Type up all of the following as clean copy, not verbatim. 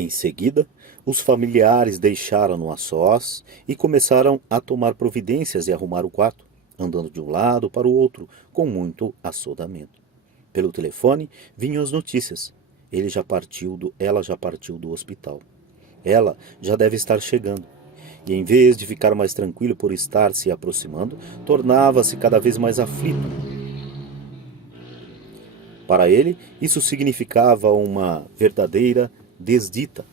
Em seguida, os familiares deixaram-no a sós e começaram a tomar providências e arrumar o quarto, andando de um lado para o outro, com muito assodamento. Pelo telefone vinham as notícias. Ela já partiu do hospital. Ela já deve estar chegando. E em vez de ficar mais tranquilo por estar se aproximando, tornava-se cada vez mais aflito. Para ele, isso significava uma verdadeira desdita.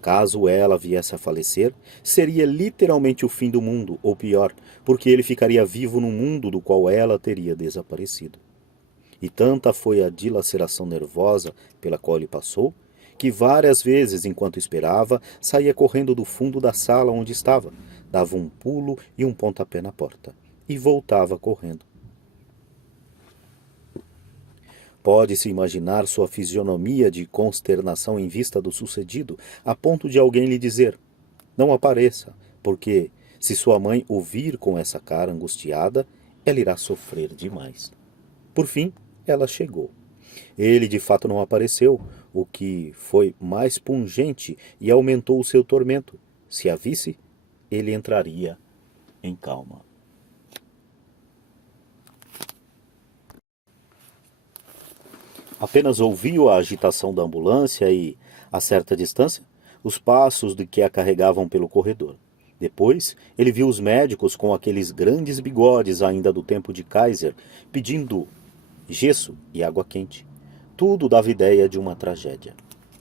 Caso ela viesse a falecer, seria literalmente o fim do mundo, ou pior, porque ele ficaria vivo no mundo do qual ela teria desaparecido. E tanta foi a dilaceração nervosa pela qual ele passou, que várias vezes, enquanto esperava, saía correndo do fundo da sala onde estava, dava um pulo e um pontapé na porta, e voltava correndo. Pode-se imaginar sua fisionomia de consternação em vista do sucedido, a ponto de alguém lhe dizer: não apareça, porque, se sua mãe o vir com essa cara angustiada, ela irá sofrer demais. Por fim, ela chegou. Ele de fato não apareceu, o que foi mais pungente e aumentou o seu tormento. Se a visse, ele entraria em calma. Apenas ouviu a agitação da ambulância e, a certa distância, os passos de que a carregavam pelo corredor. Depois, ele viu os médicos com aqueles grandes bigodes ainda do tempo de Kaiser, pedindo gesso e água quente. Tudo dava ideia de uma tragédia.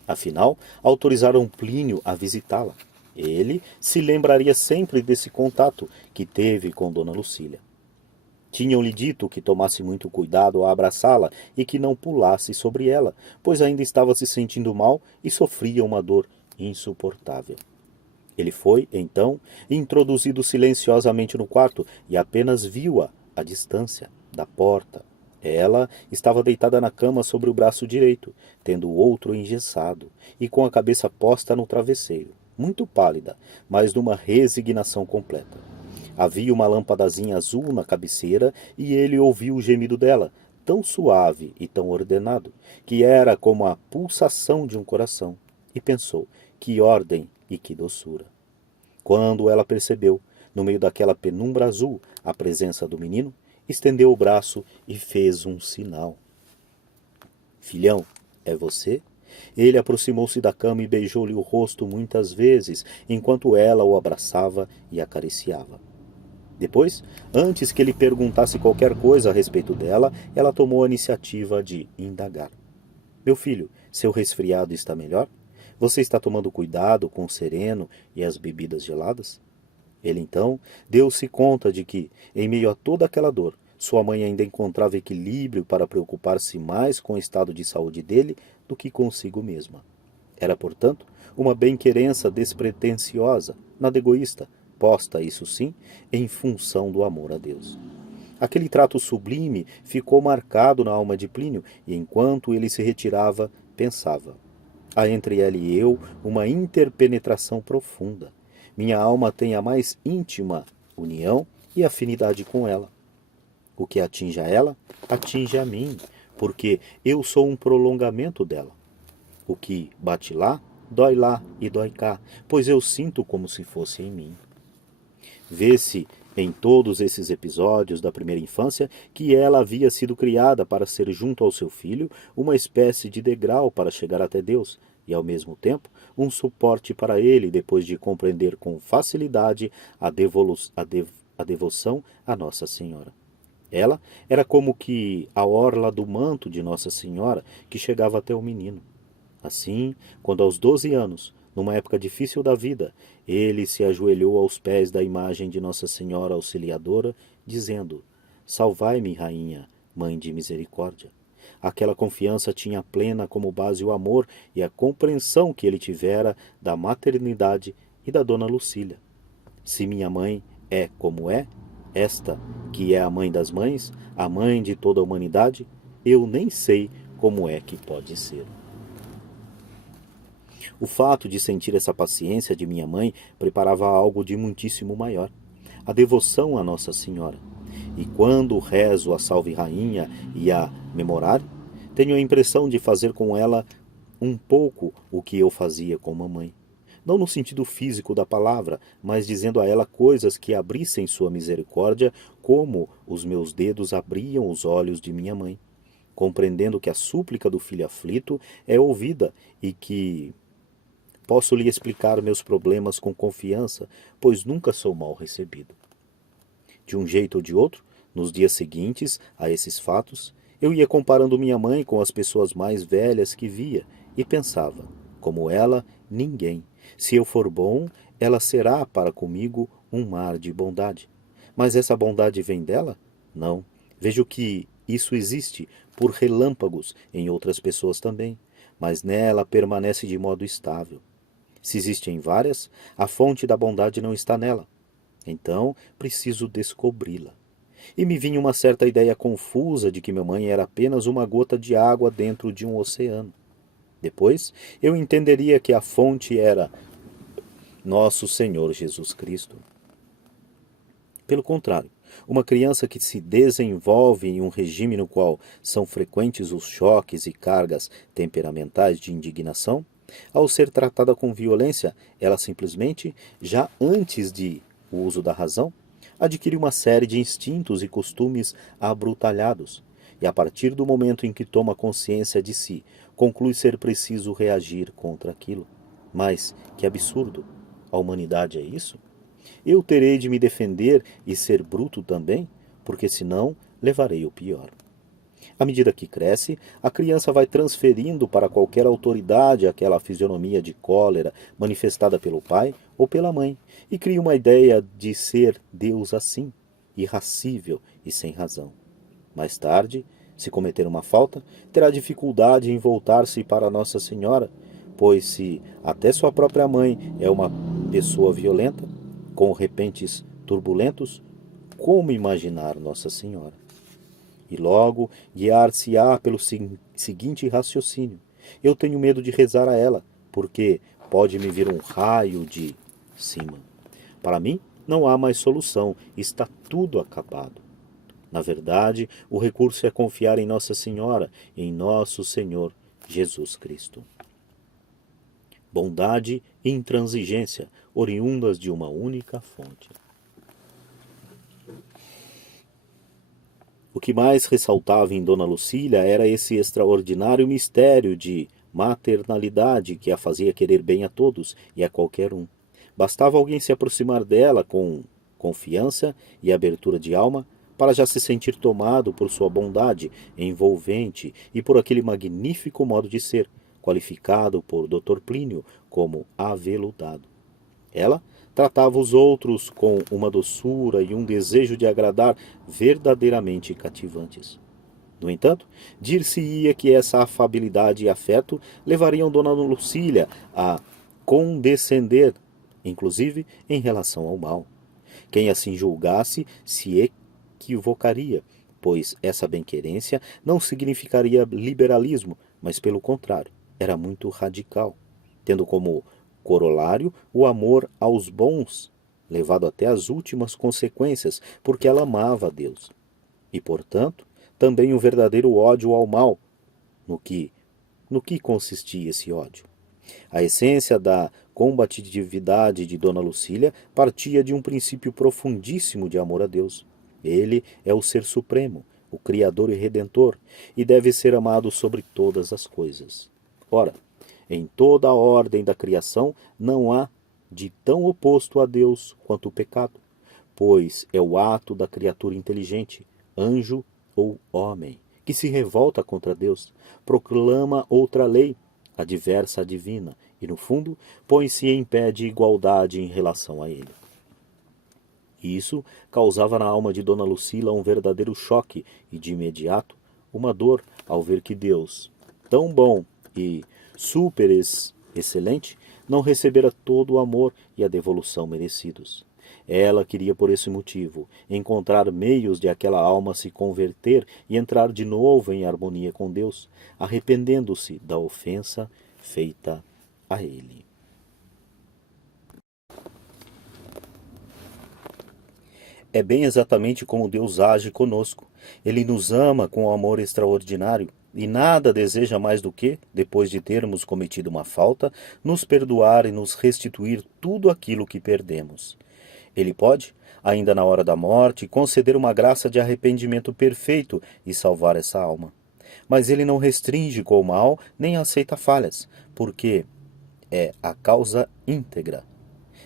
Afinal, autorizaram Plínio a visitá-la. Ele se lembraria sempre desse contato que teve com Dona Lucília. Tinham-lhe dito que tomasse muito cuidado a abraçá-la e que não pulasse sobre ela, pois ainda estava se sentindo mal e sofria uma dor insuportável. Ele foi, então, introduzido silenciosamente no quarto e apenas viu-a à distância, da porta. Ela estava deitada na cama sobre o braço direito, tendo o outro engessado, e com a cabeça posta no travesseiro, muito pálida, mas numa resignação completa. Havia uma lâmpadazinha azul na cabeceira e ele ouviu o gemido dela, tão suave e tão ordenado, que era como a pulsação de um coração, e pensou: que ordem e que doçura. Quando ela percebeu, no meio daquela penumbra azul, a presença do menino, estendeu o braço e fez um sinal. Filhão, é você? Ele aproximou-se da cama e beijou-lhe o rosto muitas vezes, enquanto ela o abraçava e acariciava. Depois, antes que ele perguntasse qualquer coisa a respeito dela, ela tomou a iniciativa de indagar. Meu filho, seu resfriado está melhor? Você está tomando cuidado com o sereno e as bebidas geladas? Ele então deu-se conta de que, em meio a toda aquela dor, sua mãe ainda encontrava equilíbrio para preocupar-se mais com o estado de saúde dele do que consigo mesma. Era, portanto, uma bem-querença despretensiosa, nada egoísta, posta, isso sim, em função do amor a Deus. Aquele trato sublime ficou marcado na alma de Plínio, e enquanto ele se retirava, pensava: há entre ela e eu uma interpenetração profunda. Minha alma tem a mais íntima união e afinidade com ela. O que atinge a ela, atinge a mim, porque eu sou um prolongamento dela. O que bate lá e dói cá, pois eu sinto como se fosse em mim. Vê-se em todos esses episódios da primeira infância que ela havia sido criada para ser junto ao seu filho uma espécie de degrau para chegar até Deus e, ao mesmo tempo, um suporte para ele depois de compreender com facilidade a devoção a Nossa Senhora. Ela era como que a orla do manto de Nossa Senhora que chegava até o menino. Assim, quando aos 12 anos, numa época difícil da vida, ele se ajoelhou aos pés da imagem de Nossa Senhora Auxiliadora, dizendo: salvai-me, Rainha, Mãe de Misericórdia. Aquela confiança tinha plena como base o amor e a compreensão que ele tivera da maternidade e da Dona Lucília. Se minha mãe é como é, esta, que é a mãe das mães, a mãe de toda a humanidade, eu nem sei como é que pode ser. O fato de sentir essa paciência de minha mãe preparava algo de muitíssimo maior: a devoção a Nossa Senhora. E quando rezo a Salve Rainha e a Memorar, tenho a impressão de fazer com ela um pouco o que eu fazia com mamãe. Não no sentido físico da palavra, mas dizendo a ela coisas que abrissem sua misericórdia, como os meus dedos abriam os olhos de minha mãe, compreendendo que a súplica do filho aflito é ouvida e que posso lhe explicar meus problemas com confiança, pois nunca sou mal recebido. De um jeito ou de outro, nos dias seguintes a esses fatos, eu ia comparando minha mãe com as pessoas mais velhas que via e pensava, como ela, ninguém. Se eu for bom, ela será para comigo um mar de bondade. Mas essa bondade vem dela? Não. Vejo que isso existe por relâmpagos em outras pessoas também, mas nela permanece de modo estável. Se existem várias, a fonte da bondade não está nela. Então, preciso descobri-la. E me vinha uma certa ideia confusa de que minha mãe era apenas uma gota de água dentro de um oceano. Depois, eu entenderia que a fonte era nosso Senhor Jesus Cristo. Pelo contrário, uma criança que se desenvolve em um regime no qual são frequentes os choques e cargas temperamentais de indignação, ao ser tratada com violência, ela simplesmente, já antes de o uso da razão, adquire uma série de instintos e costumes abrutalhados, e a partir do momento em que toma consciência de si, conclui ser preciso reagir contra aquilo. Mas, que absurdo! A humanidade é isso? Eu terei de me defender e ser bruto também, porque senão levarei o pior. À medida que cresce, a criança vai transferindo para qualquer autoridade aquela fisionomia de cólera manifestada pelo pai ou pela mãe, e cria uma ideia de ser Deus assim, irracível e sem razão. Mais tarde, se cometer uma falta, terá dificuldade em voltar-se para Nossa Senhora, pois se até sua própria mãe é uma pessoa violenta, com repentes turbulentos, como imaginar Nossa Senhora? E logo guiar-se-á pelo seguinte raciocínio: eu tenho medo de rezar a ela, porque pode me vir um raio de cima. Para mim, não há mais solução, está tudo acabado. Na verdade, o recurso é confiar em Nossa Senhora, em nosso Senhor Jesus Cristo. Bondade e intransigência, oriundas de uma única fonte. O que mais ressaltava em Dona Lucília era esse extraordinário mistério de maternalidade que a fazia querer bem a todos e a qualquer um. Bastava alguém se aproximar dela com confiança e abertura de alma para já se sentir tomado por sua bondade envolvente e por aquele magnífico modo de ser, qualificado por Dr. Plínio como aveludado. Ela tratava os outros com uma doçura e um desejo de agradar verdadeiramente cativantes. No entanto, dir-se-ia que essa afabilidade e afeto levariam Dona Lucília a condescender, inclusive em relação ao mal. Quem assim julgasse se equivocaria, pois essa benquerência não significaria liberalismo, mas pelo contrário, era muito radical, tendo como corolário o amor aos bons, levado até as últimas consequências, porque ela amava a Deus. E, portanto, também o verdadeiro ódio ao mal. No que consistia esse ódio? A essência da combatividade de Dona Lucília partia de um princípio profundíssimo de amor a Deus. Ele é o Ser Supremo, o Criador e Redentor, e deve ser amado sobre todas as coisas. Ora, em toda a ordem da criação não há de tão oposto a Deus quanto o pecado, pois é o ato da criatura inteligente, anjo ou homem, que se revolta contra Deus, proclama outra lei, adversa à divina, e no fundo põe-se em pé de igualdade em relação a ele. Isso causava na alma de Dona Lucília um verdadeiro choque e, de imediato, uma dor ao ver que Deus, tão bom e excelente, não recebera todo o amor e a devolução merecidos. Ela queria, por esse motivo, encontrar meios de aquela alma se converter e entrar de novo em harmonia com Deus, arrependendo-se da ofensa feita a ele. É bem exatamente como Deus age conosco. Ele nos ama com um amor extraordinário, e nada deseja mais do que, depois de termos cometido uma falta, nos perdoar e nos restituir tudo aquilo que perdemos. Ele pode, ainda na hora da morte, conceder uma graça de arrependimento perfeito e salvar essa alma. Mas ele não restringe com o mal nem aceita falhas, porque é a causa íntegra,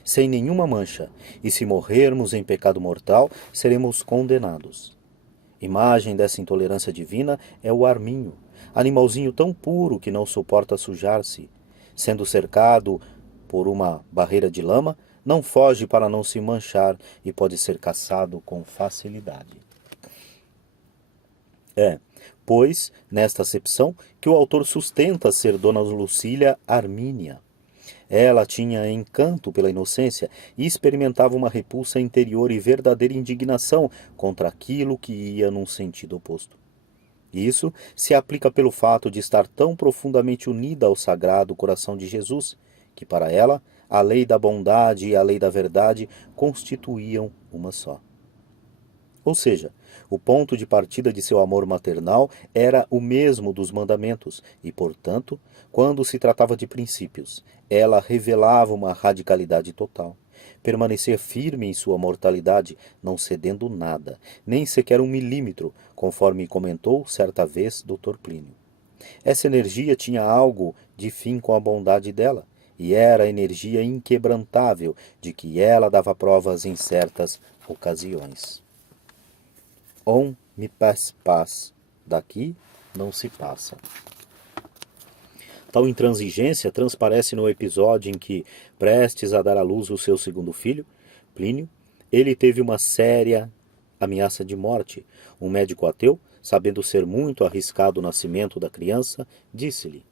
sem nenhuma mancha, e se morrermos em pecado mortal, seremos condenados. Imagem dessa intolerância divina é o arminho, animalzinho tão puro que não suporta sujar-se. Sendo cercado por uma barreira de lama, não foge para não se manchar e pode ser caçado com facilidade. É, pois, nesta acepção, que o autor sustenta ser Dona Lucília Armínia. Ela tinha encanto pela inocência e experimentava uma repulsa interior e verdadeira indignação contra aquilo que ia num sentido oposto. Isso se aplica pelo fato de estar tão profundamente unida ao Sagrado Coração de Jesus, que para ela a lei da bondade e a lei da verdade constituíam uma só. Ou seja, o ponto de partida de seu amor maternal era o mesmo dos mandamentos e, portanto, quando se tratava de princípios, ela revelava uma radicalidade total. Permanecer firme em sua mortalidade, não cedendo nada, nem sequer 1 milímetro, conforme comentou certa vez Dr. Plínio. Essa energia tinha algo de fim com a bondade dela, e era a energia inquebrantável de que ela dava provas em certas ocasiões. On me passe paz, daqui não se passa. Tal intransigência transparece no episódio em que, prestes a dar à luz o seu segundo filho, Plínio, ele teve uma séria ameaça de morte. Um médico ateu, sabendo ser muito arriscado o nascimento da criança, disse-lhe: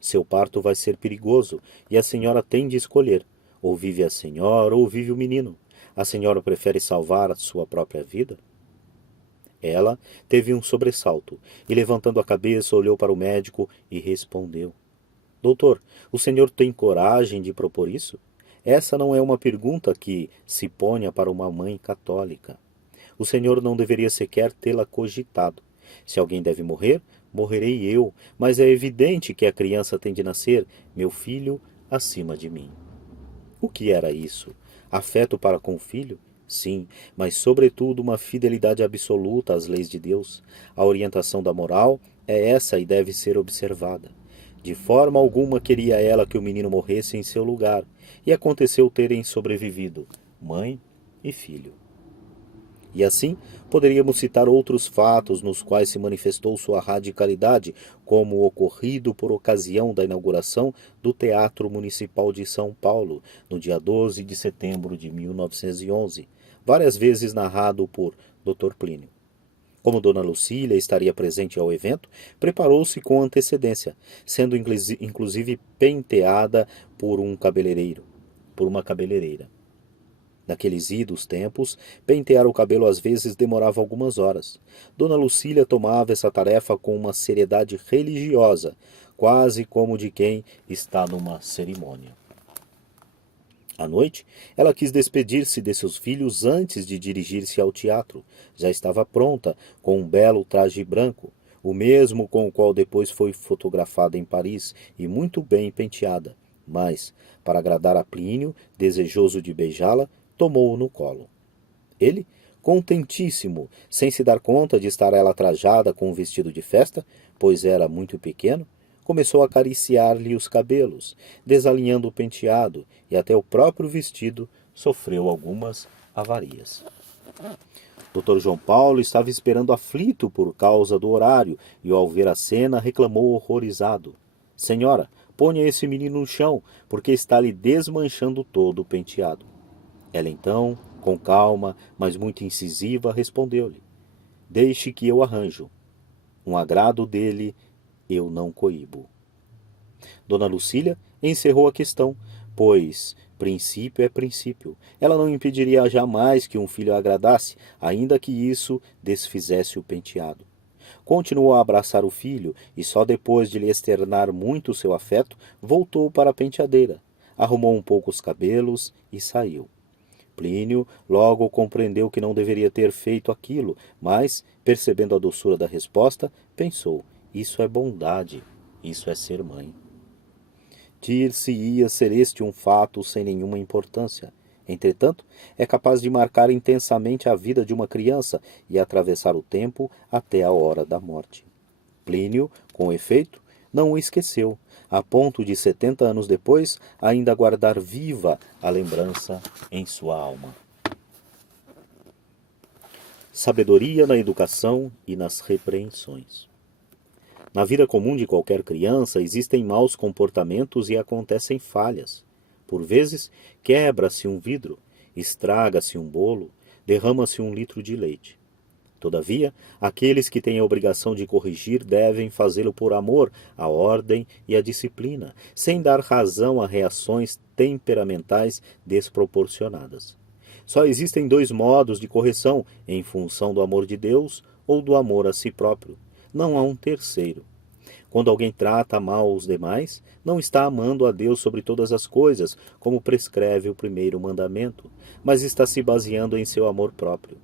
seu parto vai ser perigoso e a senhora tem de escolher. Ou vive a senhora ou vive o menino. A senhora prefere salvar a sua própria vida? Ela teve um sobressalto e, levantando a cabeça, olhou para o médico e respondeu: doutor, o senhor tem coragem de propor isso? Essa não é uma pergunta que se ponha para uma mãe católica. O senhor não deveria sequer tê-la cogitado. Se alguém deve morrer, morrerei eu, mas é evidente que a criança tem de nascer, meu filho, acima de mim. O que era isso? Afeto para com o filho? Sim, mas sobretudo uma fidelidade absoluta às leis de Deus. A orientação da moral é essa e deve ser observada. De forma alguma queria ela que o menino morresse em seu lugar, e aconteceu terem sobrevivido, mãe e filho. E assim, poderíamos citar outros fatos nos quais se manifestou sua radicalidade, como o ocorrido por ocasião da inauguração do Teatro Municipal de São Paulo, no dia 12 de setembro de 1911, várias vezes narrado por Dr. Plínio. Como Dona Lucília estaria presente ao evento, preparou-se com antecedência, sendo inclusive penteada por uma cabeleireira. Naqueles idos tempos, pentear o cabelo às vezes demorava algumas horas. Dona Lucília tomava essa tarefa com uma seriedade religiosa, quase como de quem está numa cerimônia. À noite, ela quis despedir-se de seus filhos antes de dirigir-se ao teatro. Já estava pronta, com um belo traje branco, o mesmo com o qual depois foi fotografada em Paris e muito bem penteada. Mas, para agradar a Plínio, desejoso de beijá-la, tomou-o no colo. Ele, contentíssimo, sem se dar conta de estar ela trajada com um vestido de festa, pois era muito pequeno, começou a acariciar-lhe os cabelos, desalinhando o penteado, e até o próprio vestido sofreu algumas avarias. Dr. João Paulo estava esperando aflito por causa do horário, e ao ver a cena reclamou horrorizado: senhora, ponha esse menino no chão, porque está lhe desmanchando todo o penteado. Ela então, com calma, mas muito incisiva, respondeu-lhe: deixe que eu arranjo. Um agrado dele eu não coíbo. Dona Lucília encerrou a questão, pois princípio é princípio. Ela não impediria jamais que um filho a agradasse, ainda que isso desfizesse o penteado. Continuou a abraçar o filho e só depois de lhe externar muito seu afeto, voltou para a penteadeira, arrumou um pouco os cabelos e saiu. Plínio logo compreendeu que não deveria ter feito aquilo, mas, percebendo a doçura da resposta, pensou: Isso é bondade, isso é ser mãe. Dir-se-ia ser este um fato sem nenhuma importância. Entretanto, é capaz de marcar intensamente a vida de uma criança e atravessar o tempo até a hora da morte. Plínio, com efeito, não o esqueceu, a ponto de 70 anos depois ainda guardar viva a lembrança em sua alma. Sabedoria na educação e nas repreensões. Na vida comum de qualquer criança existem maus comportamentos e acontecem falhas. Por vezes, quebra-se um vidro, estraga-se um bolo, derrama-se um litro de leite. Todavia, aqueles que têm a obrigação de corrigir devem fazê-lo por amor à ordem e à disciplina, sem dar razão a reações temperamentais desproporcionadas. Só existem dois modos de correção, em função do amor de Deus ou do amor a si próprio. Não há um terceiro. Quando alguém trata mal os demais, não está amando a Deus sobre todas as coisas, como prescreve o primeiro mandamento, mas está se baseando em seu amor próprio.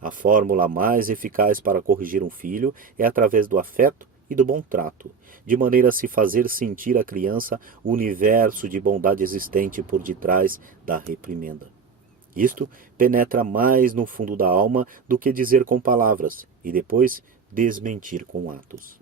A fórmula mais eficaz para corrigir um filho é através do afeto e do bom trato, de maneira a se fazer sentir à criança o universo de bondade existente por detrás da reprimenda. Isto penetra mais no fundo da alma do que dizer com palavras e depois desmentir com atos.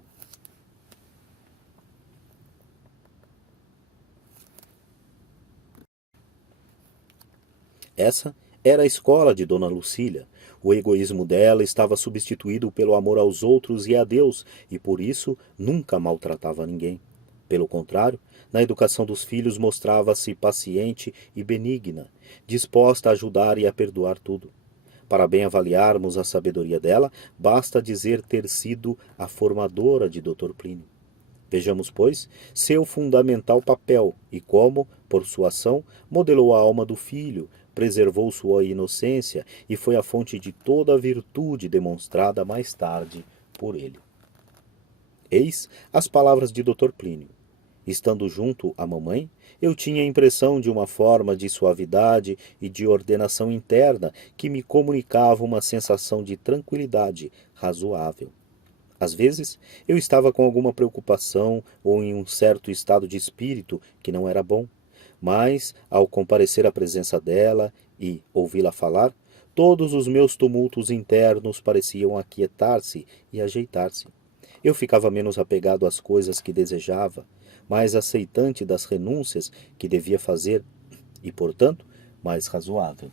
Essa era a escola de Dona Lucília. O egoísmo dela estava substituído pelo amor aos outros e a Deus, e por isso nunca maltratava ninguém. Pelo contrário, na educação dos filhos mostrava-se paciente e benigna, disposta a ajudar e a perdoar tudo. Para bem avaliarmos a sabedoria dela, basta dizer ter sido a formadora de Dr. Plínio. Vejamos, pois, seu fundamental papel e como, por sua ação, modelou a alma do filho, preservou sua inocência e foi a fonte de toda a virtude demonstrada mais tarde por ele. Eis as palavras de Dr. Plínio. Estando junto à mamãe, eu tinha a impressão de uma forma de suavidade e de ordenação interna que me comunicava uma sensação de tranquilidade razoável. Às vezes, eu estava com alguma preocupação ou em um certo estado de espírito que não era bom, mas, ao comparecer à presença dela e ouvi-la falar, todos os meus tumultos internos pareciam aquietar-se e ajeitar-se. Eu ficava menos apegado às coisas que desejava, mais aceitante das renúncias que devia fazer e, portanto, mais razoável.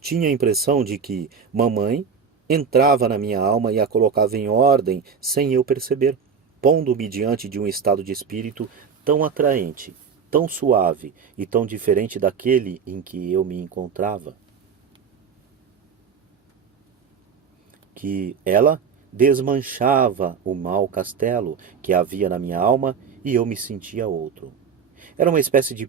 Tinha a impressão de que mamãe entrava na minha alma e a colocava em ordem sem eu perceber, pondo-me diante de um estado de espírito tão atraente, tão suave e tão diferente daquele em que eu me encontrava, que ela desmanchava o mau castelo que havia na minha alma e eu me sentia outro. Era uma espécie de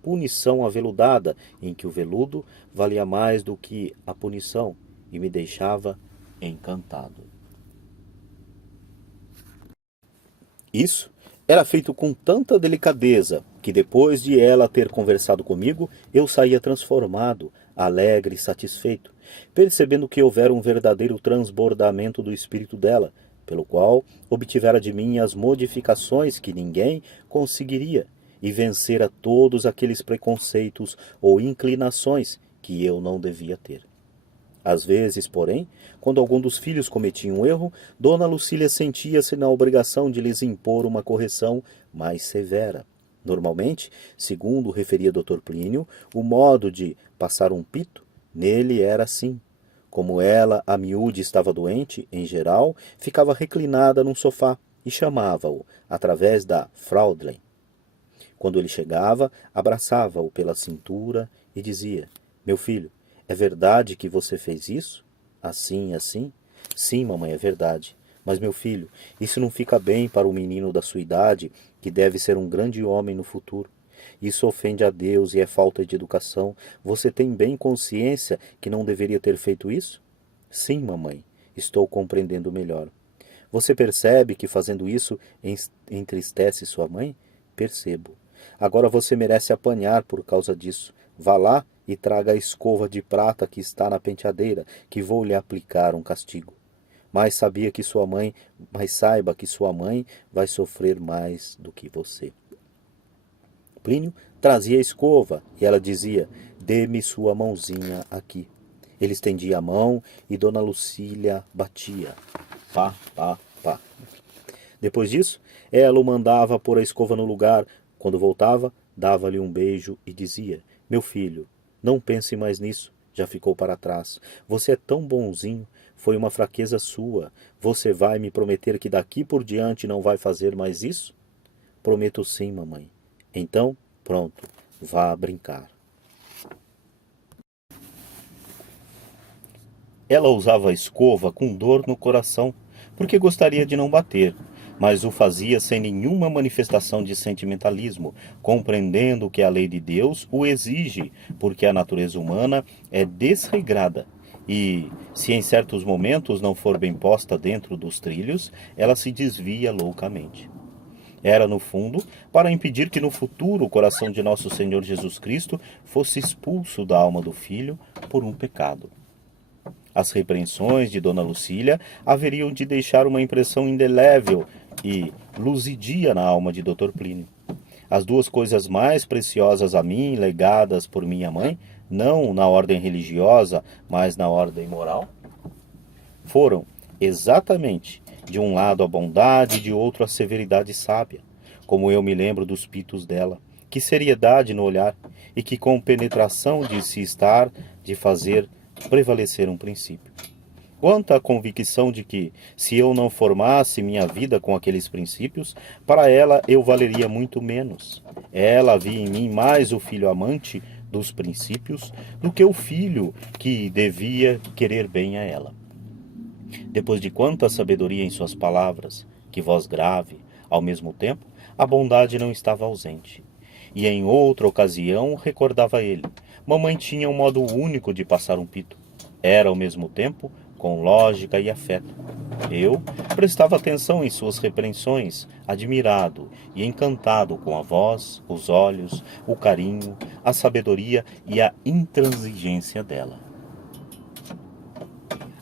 punição aveludada, em que o veludo valia mais do que a punição e me deixava encantado. Isso era feito com tanta delicadeza que depois de ela ter conversado comigo, eu saía transformado, alegre e satisfeito, percebendo que houvera um verdadeiro transbordamento do espírito dela, pelo qual obtivera de mim as modificações que ninguém conseguiria e vencera todos aqueles preconceitos ou inclinações que eu não devia ter. Às vezes, porém, quando algum dos filhos cometia um erro, Dona Lucília sentia-se na obrigação de lhes impor uma correção mais severa. Normalmente, segundo referia Dr. Plínio, o modo de passar um pito nele era assim. Como ela, a miúde, estava doente, em geral, ficava reclinada num sofá e chamava-o, através da Fraulein. Quando ele chegava, abraçava-o pela cintura e dizia: "Meu filho, é verdade que você fez isso? Assim e assim?" "Sim, mamãe, é verdade. Mas, meu filho, isso não fica bem para o menino da sua idade, que deve ser um grande homem no futuro. Isso ofende a Deus e é falta de educação. Você tem bem consciência que não deveria ter feito isso?" "Sim, mamãe, estou compreendendo melhor." "Você percebe que fazendo isso entristece sua mãe?" "Percebo." "Agora você merece apanhar por causa disso. Vá lá e traga a escova de prata que está na penteadeira, que vou lhe aplicar um castigo." mas saiba que sua mãe vai sofrer mais do que você. Plínio trazia a escova e ela dizia: dê-me sua mãozinha aqui. Ele estendia a mão e Dona Lucília batia. Pá, pá, pá. Depois disso, ela o mandava pôr a escova no lugar. Quando voltava, dava-lhe um beijo e dizia: meu filho, não pense mais nisso. Já ficou para trás. Você é tão bonzinho. Foi uma fraqueza sua. Você vai me prometer que daqui por diante não vai fazer mais isso? Prometo sim, mamãe. Então, pronto, vá brincar. Ela usava a escova com dor no coração, porque gostaria de não bater, mas o fazia sem nenhuma manifestação de sentimentalismo, compreendendo que a lei de Deus o exige, porque a natureza humana é desregrada. E, se em certos momentos não for bem posta dentro dos trilhos, ela se desvia loucamente. Era, no fundo, para impedir que no futuro o coração de nosso Senhor Jesus Cristo fosse expulso da alma do Filho por um pecado. As repreensões de Dona Lucília haveriam de deixar uma impressão indelével e luzidia na alma de Dr. Plínio. As duas coisas mais preciosas a mim, legadas por minha mãe, não na ordem religiosa, mas na ordem moral, foram, exatamente, de um lado a bondade e de outro a severidade sábia, como eu me lembro dos pitos dela, que seriedade no olhar, e que com penetração de se estar, de fazer prevalecer um princípio. Quanto à convicção de que, se eu não formasse minha vida com aqueles princípios, para ela eu valeria muito menos. Ela via em mim mais o filho amante dos princípios do que o filho que devia querer bem a ela. Depois de quanta sabedoria em suas palavras, que voz grave, ao mesmo tempo, a bondade não estava ausente. E em outra ocasião recordava ele: mamãe tinha um modo único de passar um pito. Era ao mesmo tempo com lógica e afeto. Eu prestava atenção em suas repreensões, admirado e encantado com a voz, os olhos, o carinho, a sabedoria e a intransigência dela.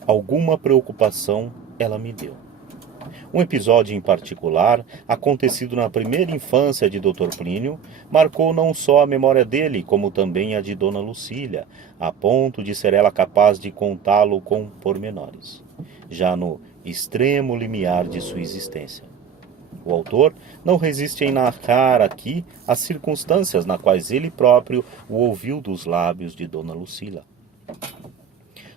Alguma preocupação ela me deu. Um episódio em particular, acontecido na primeira infância de Dr. Plínio, marcou não só a memória dele, como também a de Dona Lucília, a ponto de ser ela capaz de contá-lo com pormenores, já no extremo limiar de sua existência. O autor não resiste em narrar aqui as circunstâncias nas quais ele próprio o ouviu dos lábios de Dona Lucília.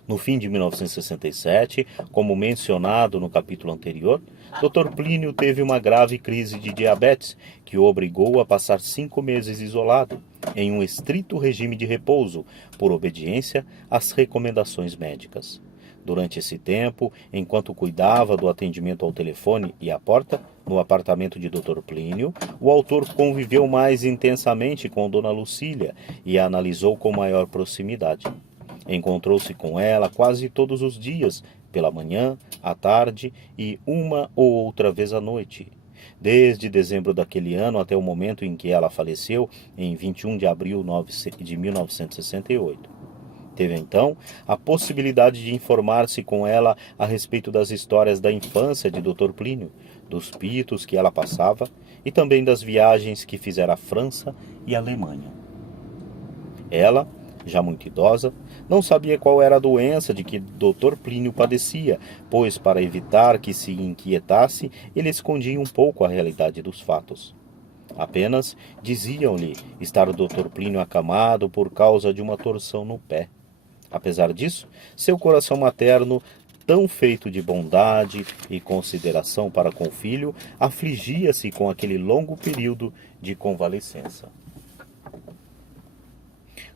No fim de 1967, como mencionado no capítulo anterior, Dr. Plínio teve uma grave crise de diabetes que o obrigou a passar 5 meses isolado, em um estrito regime de repouso, por obediência às recomendações médicas. Durante esse tempo, enquanto cuidava do atendimento ao telefone e à porta, no apartamento de Dr. Plínio, o autor conviveu mais intensamente com Dona Lucília e a analisou com maior proximidade. Encontrou-se com ela quase todos os dias, pela manhã, à tarde e uma ou outra vez à noite. Desde dezembro daquele ano até o momento em que ela faleceu, em 21 de abril de 1968. Teve então a possibilidade de informar-se com ela a respeito das histórias da infância de Dr. Plínio, dos pitos que ela passava e também das viagens que fizera à França e à Alemanha. Ela, já muito idosa, não sabia qual era a doença de que Dr. Plínio padecia, pois, para evitar que se inquietasse, ele escondia um pouco a realidade dos fatos. Apenas diziam-lhe estar o Dr. Plínio acamado por causa de uma torção no pé. Apesar disso, seu coração materno, tão feito de bondade e consideração para com o filho, afligia-se com aquele longo período de convalescença.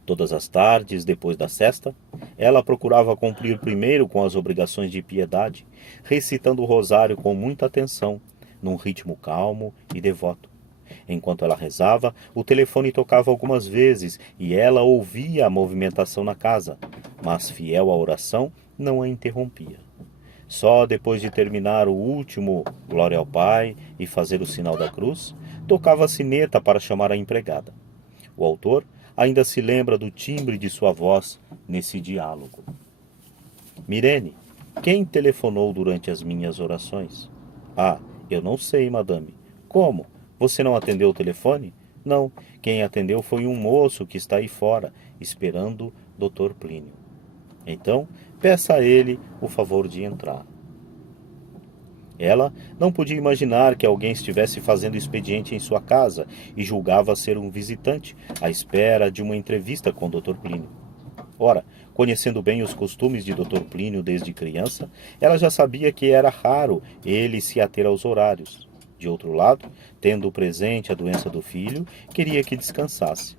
Todas as tardes, depois da sesta, ela procurava cumprir primeiro com as obrigações de piedade, recitando o rosário com muita atenção, num ritmo calmo e devoto. Enquanto ela rezava, o telefone tocava algumas vezes e ela ouvia a movimentação na casa, mas, fiel à oração, não a interrompia. Só depois de terminar o último Glória ao Pai e fazer o sinal da cruz, tocava a sineta para chamar a empregada. O autor ainda se lembra do timbre de sua voz nesse diálogo. Mirene, Quem telefonou durante as minhas orações? Ah, eu não sei, madame. Como? Você não atendeu o telefone? Não, quem atendeu foi um moço que está aí fora, esperando Dr. Plínio. Então, peça a ele o favor de entrar. Ela não podia imaginar que alguém estivesse fazendo expediente em sua casa e julgava ser um visitante, à espera de uma entrevista com Dr. Plínio. Ora, conhecendo bem os costumes de Dr. Plínio desde criança, ela já sabia que era raro ele se ater aos horários. De outro lado, tendo presente a doença do filho, queria que descansasse,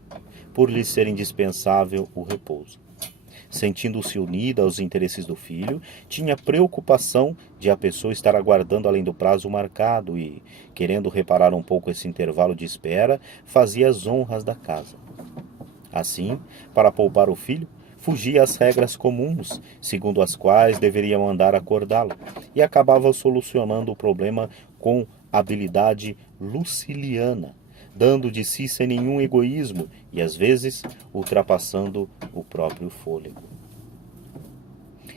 por lhe ser indispensável o repouso. Sentindo-se unida aos interesses do filho, tinha preocupação de a pessoa estar aguardando além do prazo marcado e, querendo reparar um pouco esse intervalo de espera, fazia as honras da casa. Assim, para poupar o filho, fugia às regras comuns, segundo as quais deveria mandar acordá-lo, e acabava solucionando o problema com habilidade luciliana, dando de si sem nenhum egoísmo e, às vezes, ultrapassando o próprio fôlego.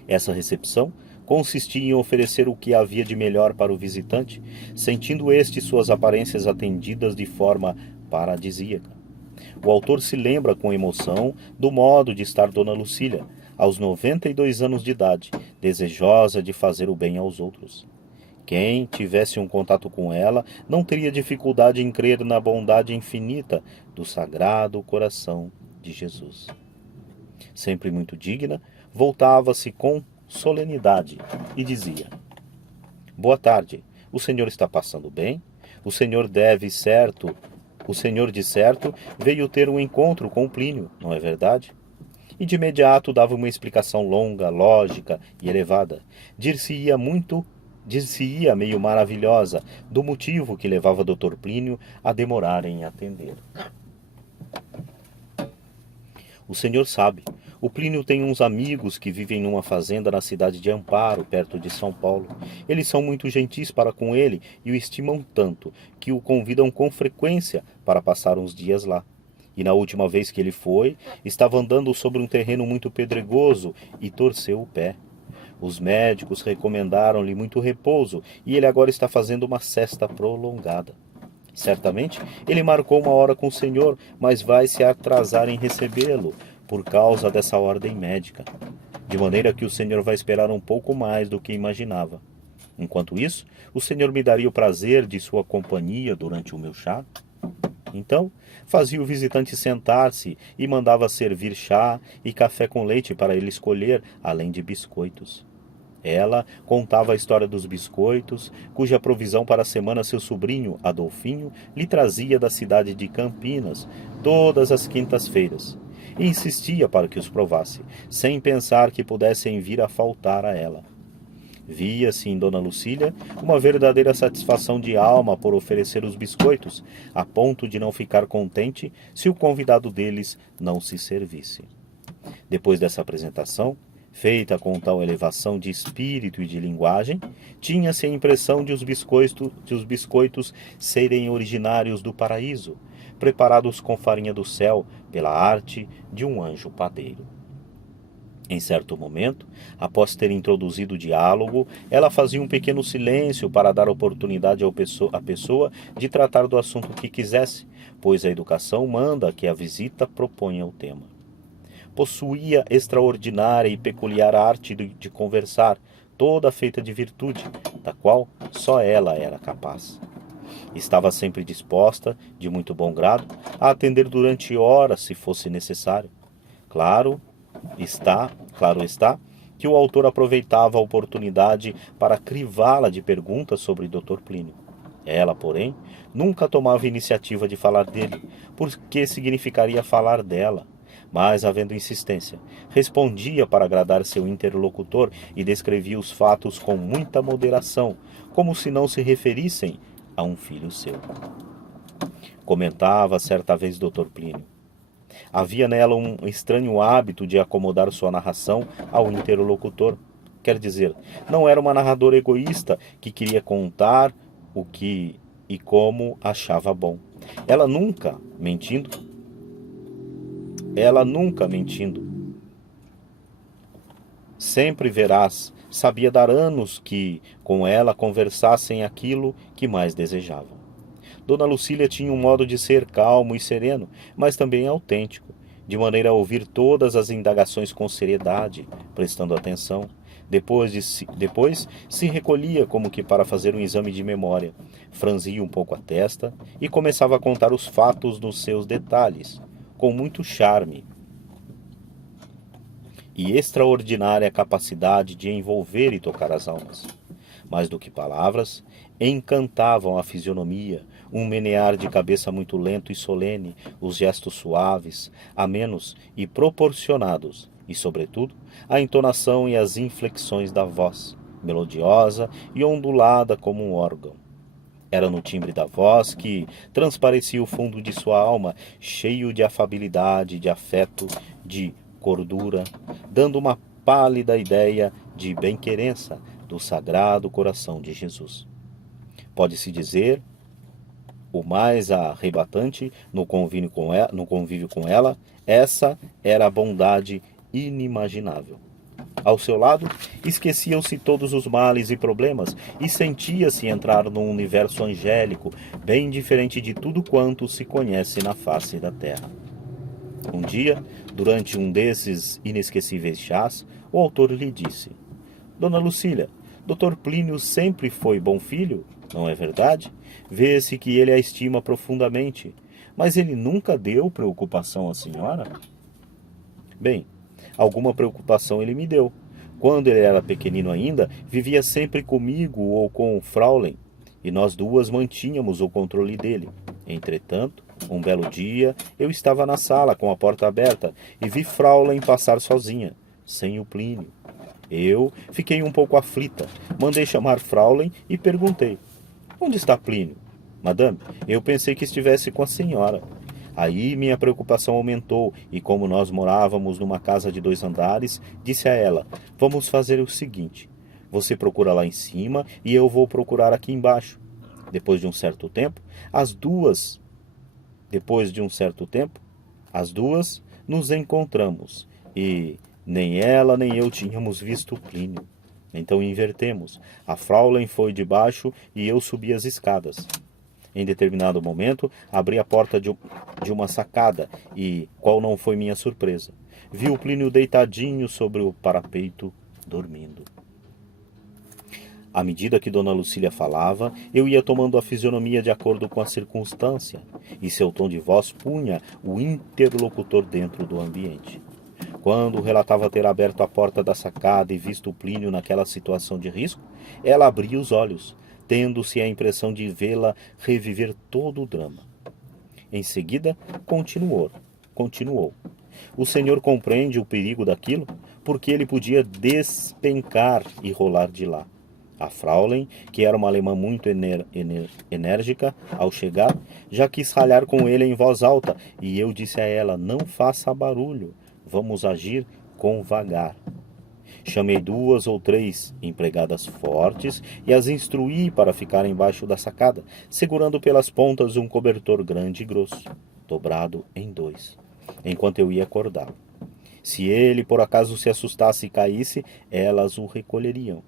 Essa recepção consistia em oferecer o que havia de melhor para o visitante, sentindo este suas aparências atendidas de forma paradisíaca. O autor se lembra com emoção do modo de estar Dona Lucília, aos 92 anos de idade, desejosa de fazer o bem aos outros. Quem tivesse um contato com ela não teria dificuldade em crer na bondade infinita do Sagrado Coração de Jesus. Sempre muito digna, voltava-se com solenidade e dizia: Boa tarde, o senhor está passando bem? O senhor de certo veio ter um encontro com Plínio, não é verdade? E de imediato dava uma explicação longa, lógica e elevada. Dir-se-ia meio maravilhosa, do motivo que levava Dr. Plínio a demorar em atender. O senhor sabe, o Plínio tem uns amigos que vivem numa fazenda na cidade de Amparo, perto de São Paulo. Eles são muito gentis para com ele e o estimam tanto que o convidam com frequência para passar uns dias lá. E na última vez que ele foi, estava andando sobre um terreno muito pedregoso e torceu o pé. Os médicos recomendaram-lhe muito repouso e ele agora está fazendo uma sesta prolongada. Certamente ele marcou uma hora com o senhor, mas vai se atrasar em recebê-lo por causa dessa ordem médica. De maneira que o senhor vai esperar um pouco mais do que imaginava. Enquanto isso, o senhor me daria o prazer de sua companhia durante o meu chá? Então, fazia o visitante sentar-se e mandava servir chá e café com leite para ele escolher, além de biscoitos. Ela contava a história dos biscoitos, cuja provisão para a semana seu sobrinho, Adolfinho, lhe trazia da cidade de Campinas, todas as quintas-feiras, e insistia para que os provasse, sem pensar que pudessem vir a faltar a ela. Via-se em Dona Lucília uma verdadeira satisfação de alma por oferecer os biscoitos, a ponto de não ficar contente se o convidado deles não se servisse. Depois dessa apresentação, feita com tal elevação de espírito e de linguagem, tinha-se a impressão de os biscoitos serem originários do paraíso, preparados com farinha do céu pela arte de um anjo padeiro. Em certo momento, após ter introduzido o diálogo, ela fazia um pequeno silêncio para dar oportunidade à pessoa de tratar do assunto que quisesse, pois a educação manda que a visita proponha o tema. Possuía extraordinária e peculiar arte de conversar, toda feita de virtude, da qual só ela era capaz. Estava sempre disposta, de muito bom grado, a atender durante horas se fosse necessário. Claro está que o autor aproveitava a oportunidade para crivá-la de perguntas sobre Dr. Plínio. Ela, porém, nunca tomava iniciativa de falar dele, porque significaria falar dela. Mas, havendo insistência, respondia para agradar seu interlocutor e descrevia os fatos com muita moderação, como se não se referissem a um filho seu. Comentava certa vez Dr. Plínio. Havia nela um estranho hábito de acomodar sua narração ao interlocutor. Quer dizer, não era uma narradora egoísta que queria contar o que e como achava bom. Ela nunca mentindo, sempre veraz, sabia dar anos que com ela conversassem aquilo que mais desejavam. Dona Lucília tinha um modo de ser calmo e sereno, mas também autêntico, de maneira a ouvir todas as indagações com seriedade, prestando atenção. Depois se recolhia como que para fazer um exame de memória, franzia um pouco a testa e começava a contar os fatos nos seus detalhes, com muito charme e extraordinária capacidade de envolver e tocar as almas. Mais do que palavras, encantavam a fisionomia, um menear de cabeça muito lento e solene, os gestos suaves, amenos e proporcionados, e, sobretudo, a entonação e as inflexões da voz, melodiosa e ondulada como um órgão. Era no timbre da voz que transparecia o fundo de sua alma, cheio de afabilidade, de afeto, de cordura, dando uma pálida ideia de bem-querença do Sagrado Coração de Jesus. Pode-se dizer, o mais arrebatante no convívio com ela, essa era a bondade inimaginável. Ao seu lado, esqueciam-se todos os males e problemas e sentia-se entrar num universo angélico, bem diferente de tudo quanto se conhece na face da terra. Um dia, durante um desses inesquecíveis chás, o autor lhe disse: Dona Lucília, Dr. Plínio sempre foi bom filho, não é verdade? Vê-se que ele a estima profundamente, mas ele nunca deu preocupação à senhora? Bem, alguma preocupação ele me deu. Quando ele era pequenino ainda, vivia sempre comigo ou com o Fraulein, e nós duas mantínhamos o controle dele. Entretanto, um belo dia, eu estava na sala com a porta aberta e vi Fraulein passar sozinha, sem o Plínio. Eu fiquei um pouco aflita, mandei chamar Fraulein e perguntei: onde está Plínio? Madame, eu pensei que estivesse com a senhora. Aí minha preocupação aumentou e, como nós morávamos numa casa de 2 andares, disse a ela: vamos fazer o seguinte, você procura lá em cima e eu vou procurar aqui embaixo. Depois de um certo tempo, as duas nos encontramos e nem ela nem eu tínhamos visto Plínio. Então invertemos. A Fraulein foi de baixo e eu subi as escadas. Em determinado momento, abri a porta de uma sacada e, qual não foi minha surpresa, vi o Plínio deitadinho sobre o parapeito, dormindo. À medida que Dona Lucília falava, eu ia tomando a fisionomia de acordo com a circunstância, e seu tom de voz punha o interlocutor dentro do ambiente. Quando relatava ter aberto a porta da sacada e visto o Plínio naquela situação de risco, ela abria os olhos, tendo-se a impressão de vê-la reviver todo o drama. Em seguida, continuou. O senhor compreende o perigo daquilo, porque ele podia despencar e rolar de lá. A Fraulein, que era uma alemã muito enérgica, ao chegar, já quis ralhar com ele em voz alta, e eu disse a ela: não faça barulho, vamos agir com vagar. Chamei 2 ou 3 empregadas fortes e as instruí para ficar embaixo da sacada, segurando pelas pontas um cobertor grande e grosso, dobrado em 2, enquanto eu ia acordá-lo. Se ele por acaso se assustasse e caísse, elas o recolheriam.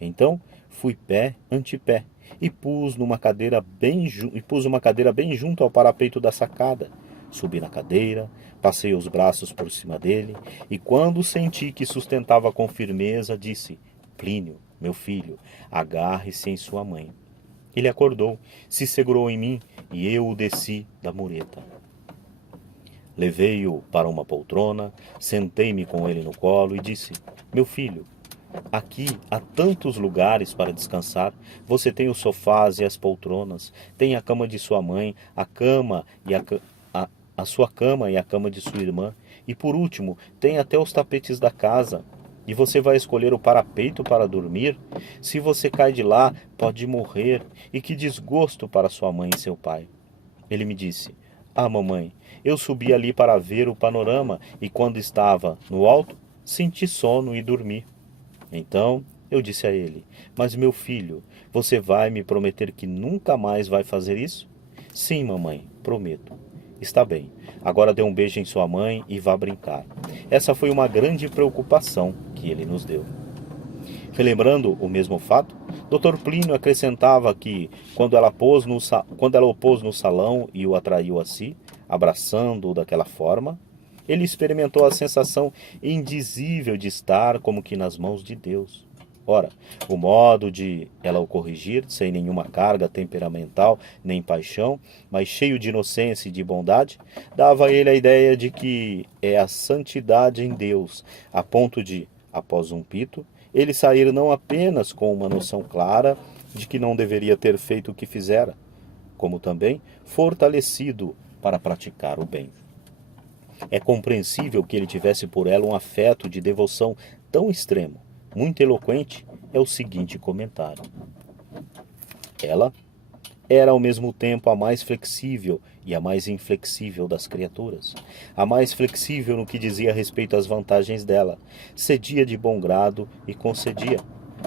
Então fui pé ante pé e pus uma cadeira bem junto ao parapeito da sacada. Subi na cadeira, passei os braços por cima dele, e quando senti que sustentava com firmeza, disse: Plínio, meu filho, agarre-se em sua mãe. Ele acordou, se segurou em mim, e eu o desci da mureta. Levei-o para uma poltrona, sentei-me com ele no colo e disse: meu filho, aqui há tantos lugares para descansar. Você tem os sofás e as poltronas, tem a cama de sua mãe, a sua cama e a cama de sua irmã, e por último, tem até os tapetes da casa. E você vai escolher o parapeito para dormir? Se você cai de lá, pode morrer, e que desgosto para sua mãe e seu pai. Ele me disse: ah, mamãe, eu subi ali para ver o panorama, e quando estava no alto, senti sono e dormi. Então eu disse a ele: mas meu filho, você vai me prometer que nunca mais vai fazer isso? Sim, mamãe, prometo. Está bem, agora dê um beijo em sua mãe e vá brincar. Essa foi uma grande preocupação que ele nos deu. Relembrando o mesmo fato, Dr. Plínio acrescentava que, quando ela o pôs no salão e o atraiu a si, abraçando-o daquela forma, ele experimentou a sensação indizível de estar como que nas mãos de Deus. Ora, o modo de ela o corrigir, sem nenhuma carga temperamental nem paixão, mas cheio de inocência e de bondade, dava a ele a ideia de que é a santidade em Deus, a ponto de, após um pito, ele sair não apenas com uma noção clara de que não deveria ter feito o que fizera, como também fortalecido para praticar o bem. É compreensível que ele tivesse por ela um afeto de devoção tão extremo. Muito eloquente é o seguinte comentário: ela era ao mesmo tempo a mais flexível e a mais inflexível das criaturas. A mais flexível no que dizia respeito às vantagens dela, cedia de bom grado e concedia.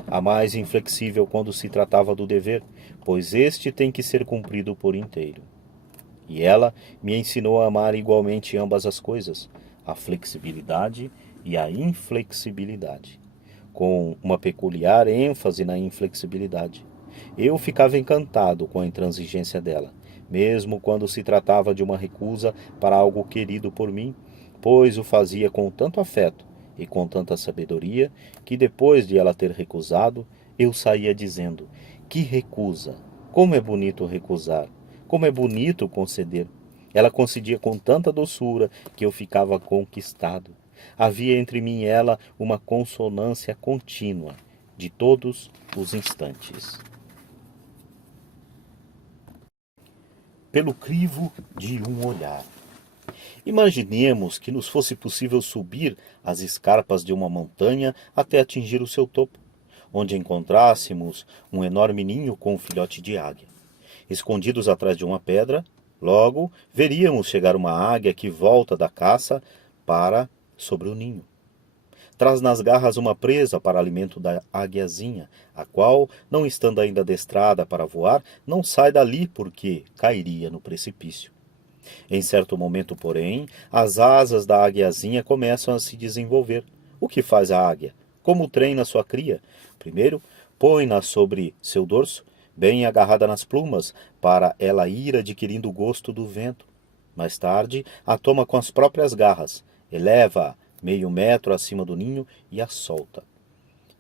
A mais inflexível quando se tratava do dever, pois este tem que ser cumprido por inteiro. E ela me ensinou a amar igualmente ambas as coisas, a flexibilidade e a inflexibilidade, com uma peculiar ênfase na inflexibilidade. Eu ficava encantado com a intransigência dela, mesmo quando se tratava de uma recusa para algo querido por mim, pois o fazia com tanto afeto e com tanta sabedoria que depois de ela ter recusado, eu saía dizendo: que recusa! Como é bonito recusar! Como é bonito conceder! Ela concedia com tanta doçura que eu ficava conquistado. Havia entre mim e ela uma consonância contínua, de todos os instantes. Pelo crivo de um olhar. Imaginemos que nos fosse possível subir as escarpas de uma montanha até atingir o seu topo, onde encontrássemos um enorme ninho com um filhote de águia. Escondidos atrás de uma pedra, logo veríamos chegar uma águia que volta da caça para sobre o ninho. Traz nas garras uma presa para alimento da águiazinha, a qual, não estando ainda adestrada para voar, não sai dali porque cairia no precipício. Em certo momento, porém, as asas da águiazinha começam a se desenvolver. O que faz a águia? Como treina sua cria? Primeiro, põe-na sobre seu dorso, bem agarrada nas plumas, para ela ir adquirindo o gosto do vento. Mais tarde, a toma com as próprias garras, eleva-a meio metro acima do ninho e a solta.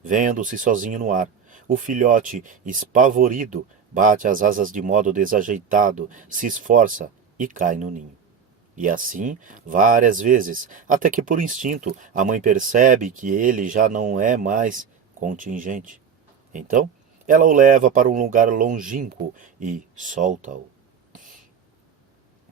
Vendo-se sozinho no ar, o filhote, espavorido, bate as asas de modo desajeitado, se esforça e cai no ninho. E assim, várias vezes, até que por instinto a mãe percebe que ele já não é mais contingente. Então, ela o leva para um lugar longínquo e solta-o.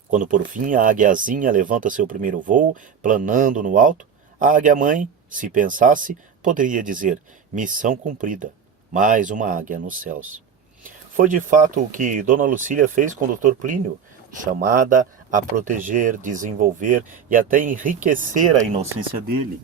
Quando por fim a águiazinha levanta seu primeiro voo, planando no alto, a águia-mãe, se pensasse, poderia dizer: missão cumprida, mais uma águia nos céus. Foi de fato o que Dona Lucília fez com o Dr. Plínio, chamada a proteger, desenvolver e até enriquecer a inocência dele.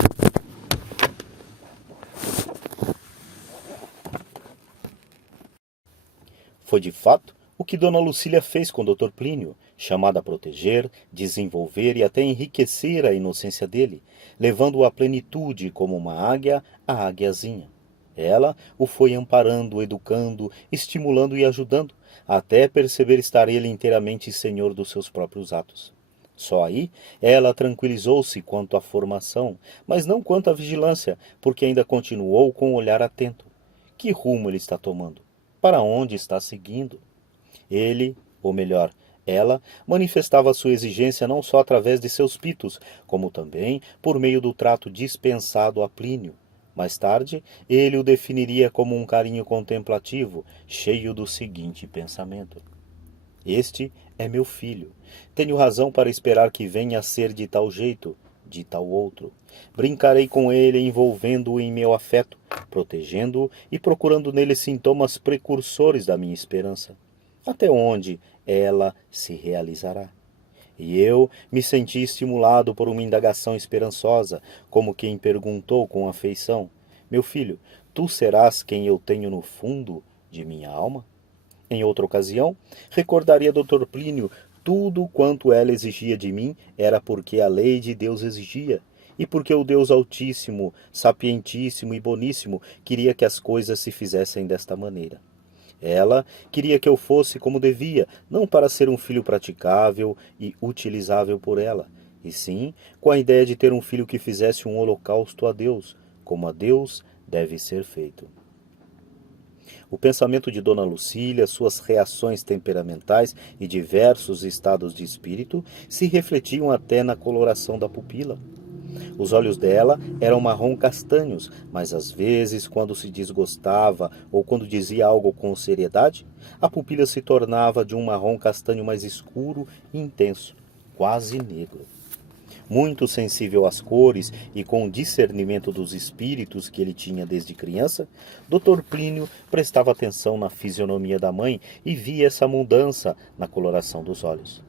Foi de fato o que Dona Lucília fez com o Dr. Plínio, chamada a proteger, desenvolver e até enriquecer a inocência dele, levando-o à plenitude como uma águia à águiazinha. Ela o foi amparando, educando, estimulando e ajudando, até perceber estar ele inteiramente senhor dos seus próprios atos. Só aí ela tranquilizou-se quanto à formação, mas não quanto à vigilância, porque ainda continuou com o olhar atento. Que rumo ele está tomando? Para onde está seguindo? Ele, ou melhor, ela, manifestava sua exigência não só através de seus pitos, como também por meio do trato dispensado a Plínio. Mais tarde, ele o definiria como um carinho contemplativo, cheio do seguinte pensamento: este é meu filho. Tenho razão para esperar que venha a ser de tal jeito, de tal outro. Brincarei com ele, envolvendo-o em meu afeto, protegendo-o e procurando nele sintomas precursores da minha esperança. Até onde ela se realizará? E eu me senti estimulado por uma indagação esperançosa, como quem perguntou com afeição: meu filho, tu serás quem eu tenho no fundo de minha alma? Em outra ocasião, recordaria Dr. Plínio: tudo quanto ela exigia de mim era porque a lei de Deus exigia, e porque o Deus Altíssimo, Sapientíssimo e Boníssimo queria que as coisas se fizessem desta maneira. Ela queria que eu fosse como devia, não para ser um filho praticável e utilizável por ela, e sim com a ideia de ter um filho que fizesse um holocausto a Deus, como a Deus deve ser feito. O pensamento de Dona Lucília, suas reações temperamentais e diversos estados de espírito se refletiam até na coloração da pupila. Os olhos dela eram marrom castanhos, mas às vezes, quando se desgostava ou quando dizia algo com seriedade, a pupila se tornava de um marrom castanho mais escuro e intenso, quase negro. Muito sensível às cores e com o discernimento dos espíritos que ele tinha desde criança, Dr. Plínio prestava atenção na fisionomia da mãe e via essa mudança na coloração dos olhos.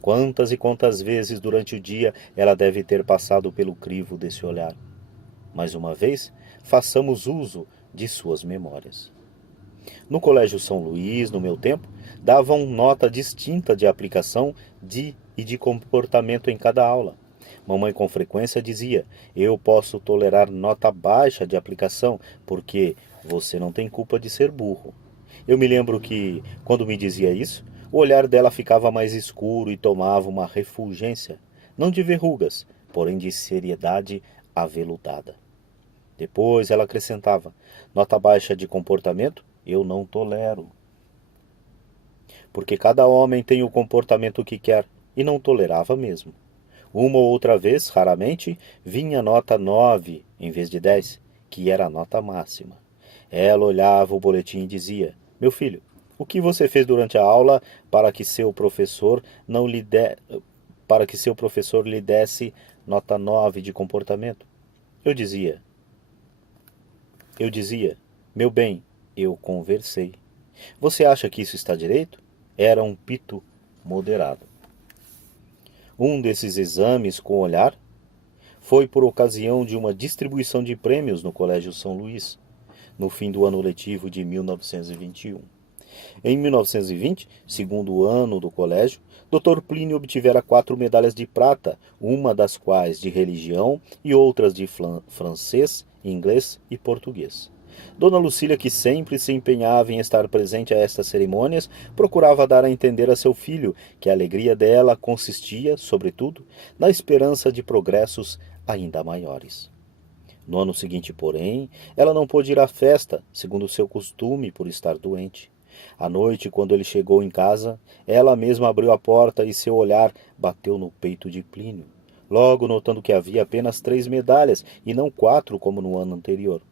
Quantas e quantas vezes durante o dia ela deve ter passado pelo crivo desse olhar. Mais uma vez, façamos uso de suas memórias. No Colégio São Luís, no meu tempo, davam nota distinta de aplicação e de comportamento em cada aula. Mamãe com frequência dizia: eu posso tolerar nota baixa de aplicação, porque você não tem culpa de ser burro. Eu me lembro que, quando me dizia isso, o olhar dela ficava mais escuro e tomava uma refulgência, não de verrugas, porém de seriedade aveludada. Depois ela acrescentava: nota baixa de comportamento eu não tolero. Porque cada homem tem o comportamento que quer, e não tolerava mesmo. Uma ou outra vez, raramente, vinha nota 9 em vez de 10, que era a nota máxima. Ela olhava o boletim e dizia: meu filho, o que você fez durante a aula para que seu professor não lhe para que seu professor lhe desse nota 9 de comportamento? Eu dizia: meu bem, eu conversei. Você acha que isso está direito? Era um pito moderado. Um desses exames com olhar foi por ocasião de uma distribuição de prêmios no Colégio São Luís, no fim do ano letivo de 1921. Em 1920, segundo ano do colégio, Dr. Plínio obtivera 4 medalhas de prata, uma das quais de religião e outras de francês, inglês e português. Dona Lucília, que sempre se empenhava em estar presente a estas cerimônias, procurava dar a entender a seu filho que a alegria dela consistia, sobretudo, na esperança de progressos ainda maiores. No ano seguinte, porém, ela não pôde ir à festa, segundo o seu costume, por estar doente. À noite, quando ele chegou em casa, ela mesma abriu a porta e seu olhar bateu no peito de Plínio, logo notando que havia apenas 3 medalhas e não 4 como no ano anterior.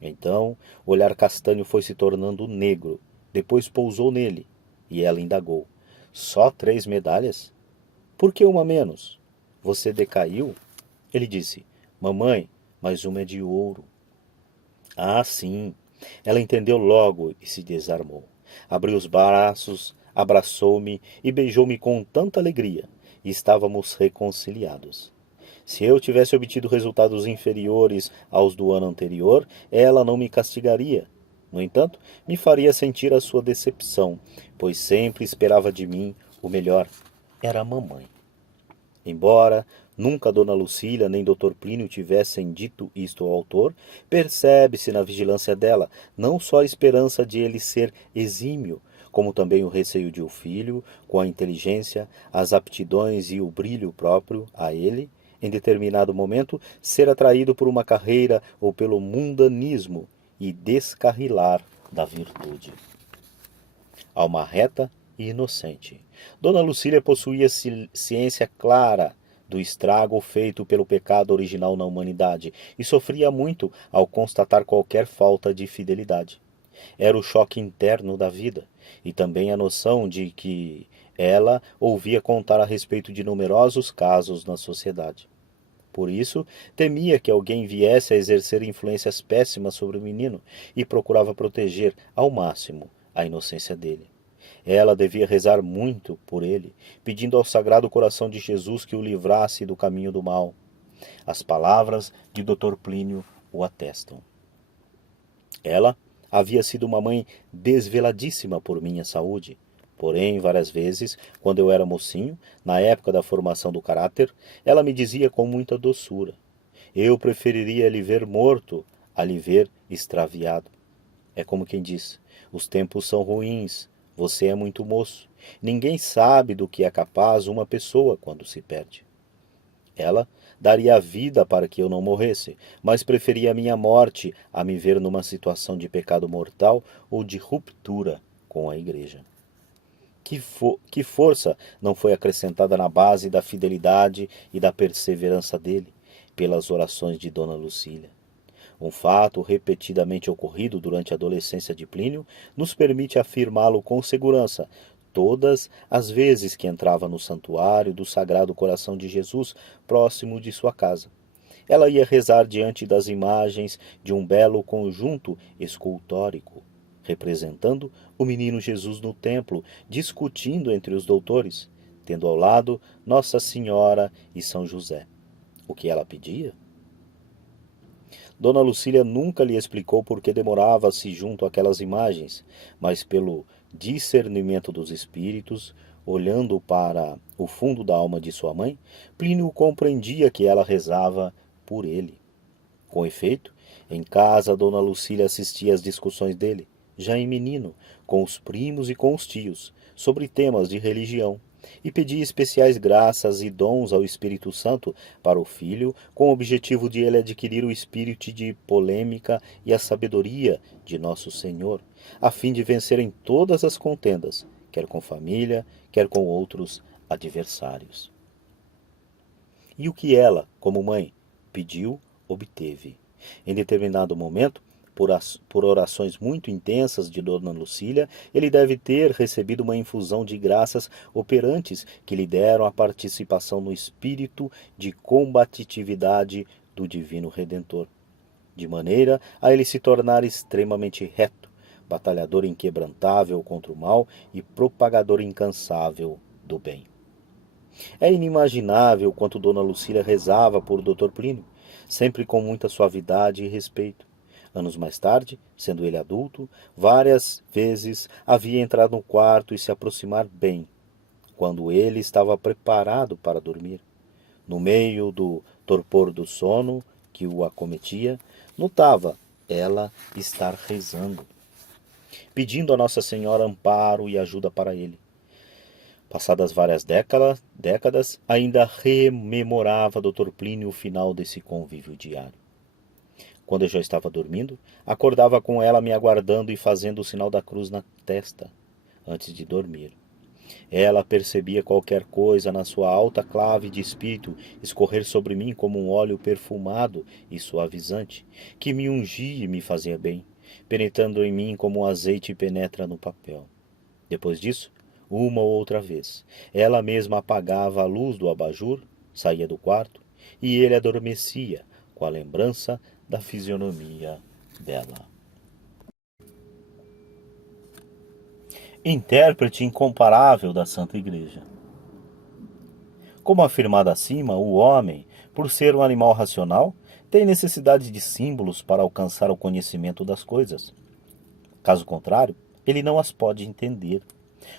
Então, o olhar castanho foi se tornando negro, depois pousou nele, e ela indagou: só 3 medalhas? Por que uma menos? Você decaiu? Ele disse: mamãe, mas uma é de ouro. Ah, sim. Ela entendeu logo e se desarmou. Abriu os braços, abraçou-me e beijou-me com tanta alegria. E estávamos reconciliados. Se eu tivesse obtido resultados inferiores aos do ano anterior, ela não me castigaria. No entanto, me faria sentir a sua decepção, pois sempre esperava de mim o melhor. Era a mamãe. Embora nunca Dona Lucília nem Dr. Plínio tivessem dito isto ao autor, percebe-se na vigilância dela não só a esperança de ele ser exímio, como também o receio de o filho, com a inteligência, as aptidões e o brilho próprio a ele, em determinado momento, ser atraído por uma carreira ou pelo mundanismo e descarrilar da virtude. Alma reta e inocente. Dona Lucília possuía ciência clara do estrago feito pelo pecado original na humanidade e sofria muito ao constatar qualquer falta de fidelidade. Era o choque interno da vida e também a noção de que ela ouvia contar a respeito de numerosos casos na sociedade. Por isso, temia que alguém viesse a exercer influências péssimas sobre o menino e procurava proteger ao máximo a inocência dele. Ela devia rezar muito por ele, pedindo ao Sagrado Coração de Jesus que o livrasse do caminho do mal. As palavras de Dr. Plínio o atestam. Ela havia sido uma mãe desveladíssima por minha saúde. Porém, várias vezes, quando eu era mocinho, na época da formação do caráter, ela me dizia com muita doçura: Eu preferiria lhe ver morto a lhe ver extraviado. É como quem diz: os tempos são ruins, você é muito moço. Ninguém sabe do que é capaz uma pessoa quando se perde. Ela daria a vida para que eu não morresse, mas preferia a minha morte a me ver numa situação de pecado mortal ou de ruptura com a igreja. Que força não foi acrescentada na base da fidelidade e da perseverança dele, pelas orações de Dona Lucília. Um fato repetidamente ocorrido durante a adolescência de Plínio nos permite afirmá-lo com segurança todas as vezes que entrava no santuário do Sagrado Coração de Jesus, próximo de sua casa. Ela ia rezar diante das imagens de um belo conjunto escultórico, representando o menino Jesus no templo, discutindo entre os doutores, tendo ao lado Nossa Senhora e São José. O que ela pedia? Dona Lucília nunca lhe explicou por que demorava-se junto àquelas imagens, mas pelo discernimento dos espíritos, olhando para o fundo da alma de sua mãe, Plínio compreendia que ela rezava por ele. Com efeito, em casa Dona Lucília assistia às discussões dele, já em menino, com os primos e com os tios, sobre temas de religião, e pedia especiais graças e dons ao Espírito Santo para o filho, com o objetivo de ele adquirir o espírito de polêmica e a sabedoria de nosso Senhor, a fim de vencer em todas as contendas, quer com família, quer com outros adversários. E o que ela, como mãe, pediu, obteve. Em determinado momento, por orações muito intensas de Dona Lucília, ele deve ter recebido uma infusão de graças operantes que lhe deram a participação no espírito de combatividade do Divino Redentor, de maneira a ele se tornar extremamente reto, batalhador inquebrantável contra o mal e propagador incansável do bem. É inimaginável quanto Dona Lucília rezava por Dr. Plínio, sempre com muita suavidade e respeito. Anos mais tarde, sendo ele adulto, várias vezes havia entrado no quarto e se aproximar bem, quando ele estava preparado para dormir. No meio do torpor do sono que o acometia, notava ela estar rezando, pedindo a Nossa Senhora amparo e ajuda para ele. Passadas várias décadas, ainda rememorava Dr. Plínio o final desse convívio diário. Quando eu já estava dormindo, acordava com ela me aguardando e fazendo o sinal da cruz na testa, antes de dormir. Ela percebia qualquer coisa na sua alta clave de espírito escorrer sobre mim como um óleo perfumado e suavizante, que me ungia e me fazia bem, penetrando em mim como um azeite penetra no papel. Depois disso, uma ou outra vez, ela mesma apagava a luz do abajur, saía do quarto, e ele adormecia com a lembrança da fisionomia dela. Intérprete incomparável da Santa Igreja. Como afirmado acima, o homem, por ser um animal racional, tem necessidade de símbolos para alcançar o conhecimento das coisas. Caso contrário, ele não as pode entender.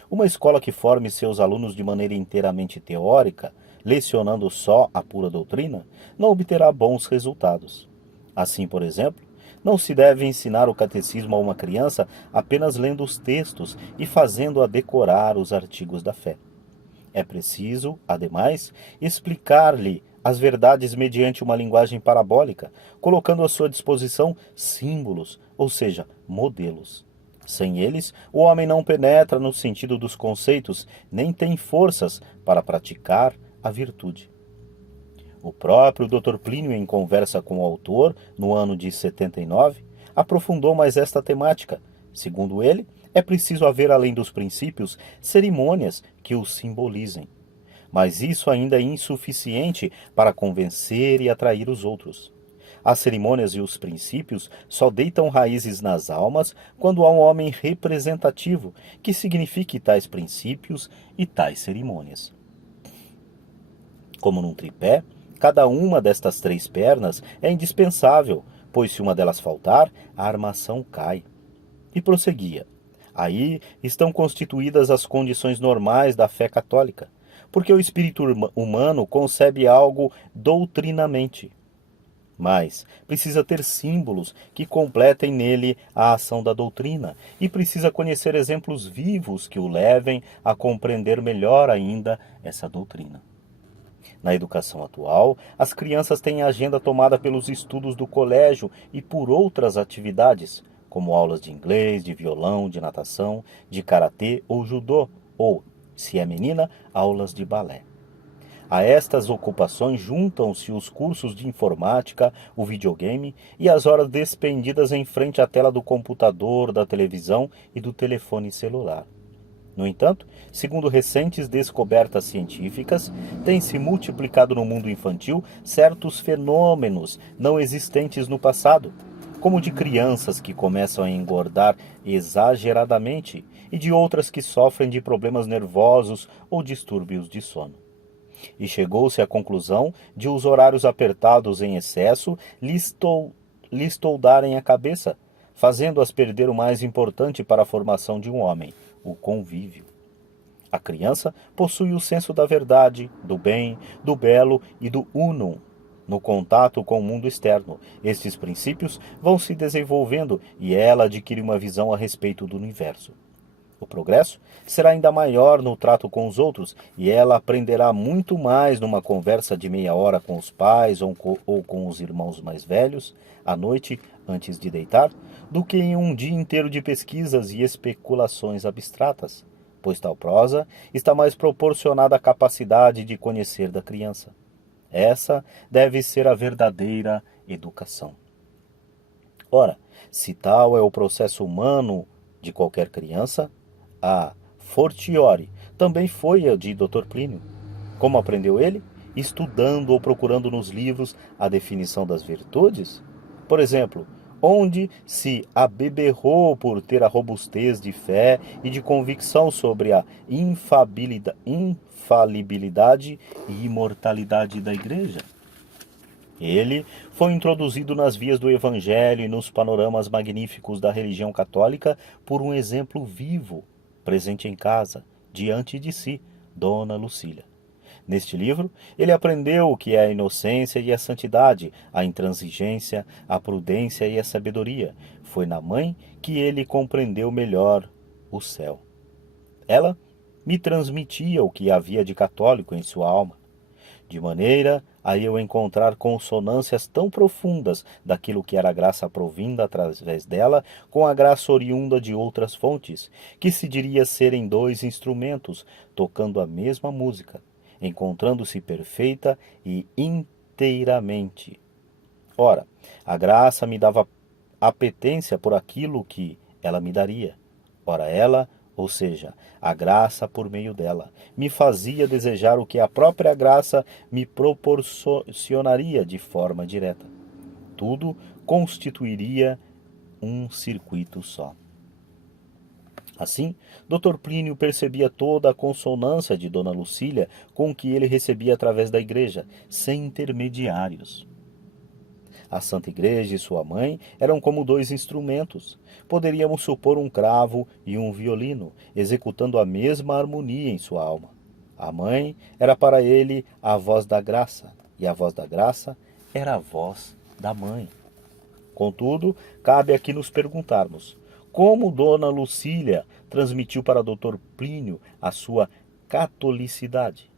Uma escola que forme seus alunos de maneira inteiramente teórica, lecionando só a pura doutrina, não obterá bons resultados. Assim, por exemplo, não se deve ensinar o catecismo a uma criança apenas lendo os textos e fazendo-a decorar os artigos da fé. É preciso, ademais, explicar-lhe as verdades mediante uma linguagem parabólica, colocando à sua disposição símbolos, ou seja, modelos. Sem eles, o homem não penetra no sentido dos conceitos, nem tem forças para praticar a virtude. O próprio Dr. Plínio, em conversa com o autor, no ano de 79, aprofundou mais esta temática. Segundo ele, é preciso haver, além dos princípios, cerimônias que os simbolizem. Mas isso ainda é insuficiente para convencer e atrair os outros. As cerimônias e os princípios só deitam raízes nas almas quando há um homem representativo que signifique tais princípios e tais cerimônias. Como num tripé, cada uma destas três pernas é indispensável, pois se uma delas faltar, a armação cai. E prosseguia. Aí estão constituídas as condições normais da fé católica, porque o espírito humano concebe algo doutrinamente. Mas precisa ter símbolos que completem nele a ação da doutrina e precisa conhecer exemplos vivos que o levem a compreender melhor ainda essa doutrina. Na educação atual, as crianças têm a agenda tomada pelos estudos do colégio e por outras atividades, como aulas de inglês, de violão, de natação, de karatê ou judô, ou, se é menina, aulas de balé. A estas ocupações juntam-se os cursos de informática, o videogame e as horas despendidas em frente à tela do computador, da televisão e do telefone celular. No entanto, segundo recentes descobertas científicas, têm-se multiplicado no mundo infantil certos fenômenos não existentes no passado, como de crianças que começam a engordar exageradamente e de outras que sofrem de problemas nervosos ou distúrbios de sono. E chegou-se à conclusão de os horários apertados em excesso lhes toldarem a cabeça, fazendo-as perder o mais importante para a formação de um homem, o convívio. A criança possui o senso da verdade, do bem, do belo e do unum. No contato com o mundo externo, estes princípios vão se desenvolvendo e ela adquire uma visão a respeito do universo. O progresso será ainda maior no trato com os outros e ela aprenderá muito mais numa conversa de meia hora com os pais ou com os irmãos mais velhos, à noite, antes de deitar, do que em um dia inteiro de pesquisas e especulações abstratas, pois tal prosa está mais proporcionada à capacidade de conhecer da criança. Essa deve ser a verdadeira educação. Ora, se tal é o processo humano de qualquer criança, a fortiori também foi a de Dr. Plínio. Como aprendeu ele? Estudando ou procurando nos livros a definição das virtudes? Por exemplo, onde se abeberrou por ter a robustez de fé e de convicção sobre a infalibilidade e imortalidade da Igreja? Ele foi introduzido nas vias do Evangelho e nos panoramas magníficos da religião católica por um exemplo vivo, presente em casa, diante de si, Dona Lucília. Neste livro, ele aprendeu o que é a inocência e a santidade, a intransigência, a prudência e a sabedoria. Foi na mãe que ele compreendeu melhor o céu. Ela me transmitia o que havia de católico em sua alma, de maneira a eu encontrar consonâncias tão profundas daquilo que era graça provinda através dela com a graça oriunda de outras fontes, que se diria serem dois instrumentos, tocando a mesma música, encontrando-se perfeita e inteiramente. Ora, a graça me dava apetência por aquilo que ela me daria. Ora, ela, ou seja, a graça por meio dela, me fazia desejar o que a própria graça me proporcionaria de forma direta. Tudo constituiria um circuito só. Assim, Dr. Plínio percebia toda a consonância de Dona Lucília com o que ele recebia através da igreja, sem intermediários. A Santa Igreja e sua mãe eram como dois instrumentos. Poderíamos supor um cravo e um violino, executando a mesma harmonia em sua alma. A mãe era para ele a voz da graça, e a voz da graça era a voz da mãe. Contudo, cabe aqui nos perguntarmos, como Dona Lucília transmitiu para Dr. Plínio a sua catolicidade?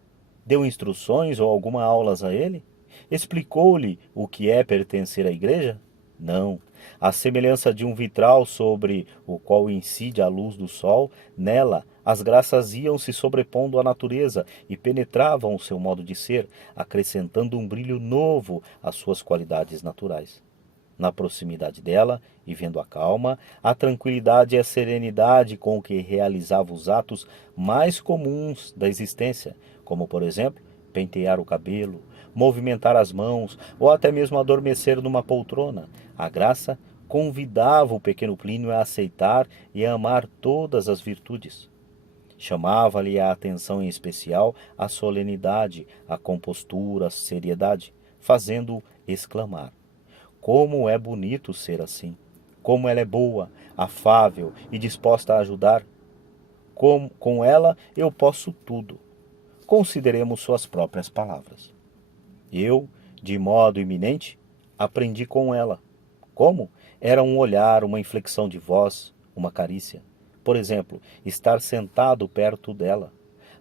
Deu instruções ou alguma aulas a ele? Explicou-lhe o que é pertencer à igreja? Não. À semelhança de um vitral sobre o qual incide a luz do sol, nela as graças iam se sobrepondo à natureza e penetravam o seu modo de ser, acrescentando um brilho novo às suas qualidades naturais. Na proximidade dela, e vendo a calma, a tranquilidade e a serenidade com que realizava os atos mais comuns da existência, como, por exemplo, pentear o cabelo, movimentar as mãos ou até mesmo adormecer numa poltrona, a graça convidava o pequeno Plínio a aceitar e a amar todas as virtudes. Chamava-lhe a atenção em especial a solenidade, a compostura, a seriedade, fazendo-o exclamar: como é bonito ser assim! Como ela é boa, afável e disposta a ajudar! Com ela eu posso tudo. Consideremos suas próprias palavras. Eu, de modo iminente, aprendi com ela. Como? Era um olhar, uma inflexão de voz, uma carícia. Por exemplo, estar sentado perto dela.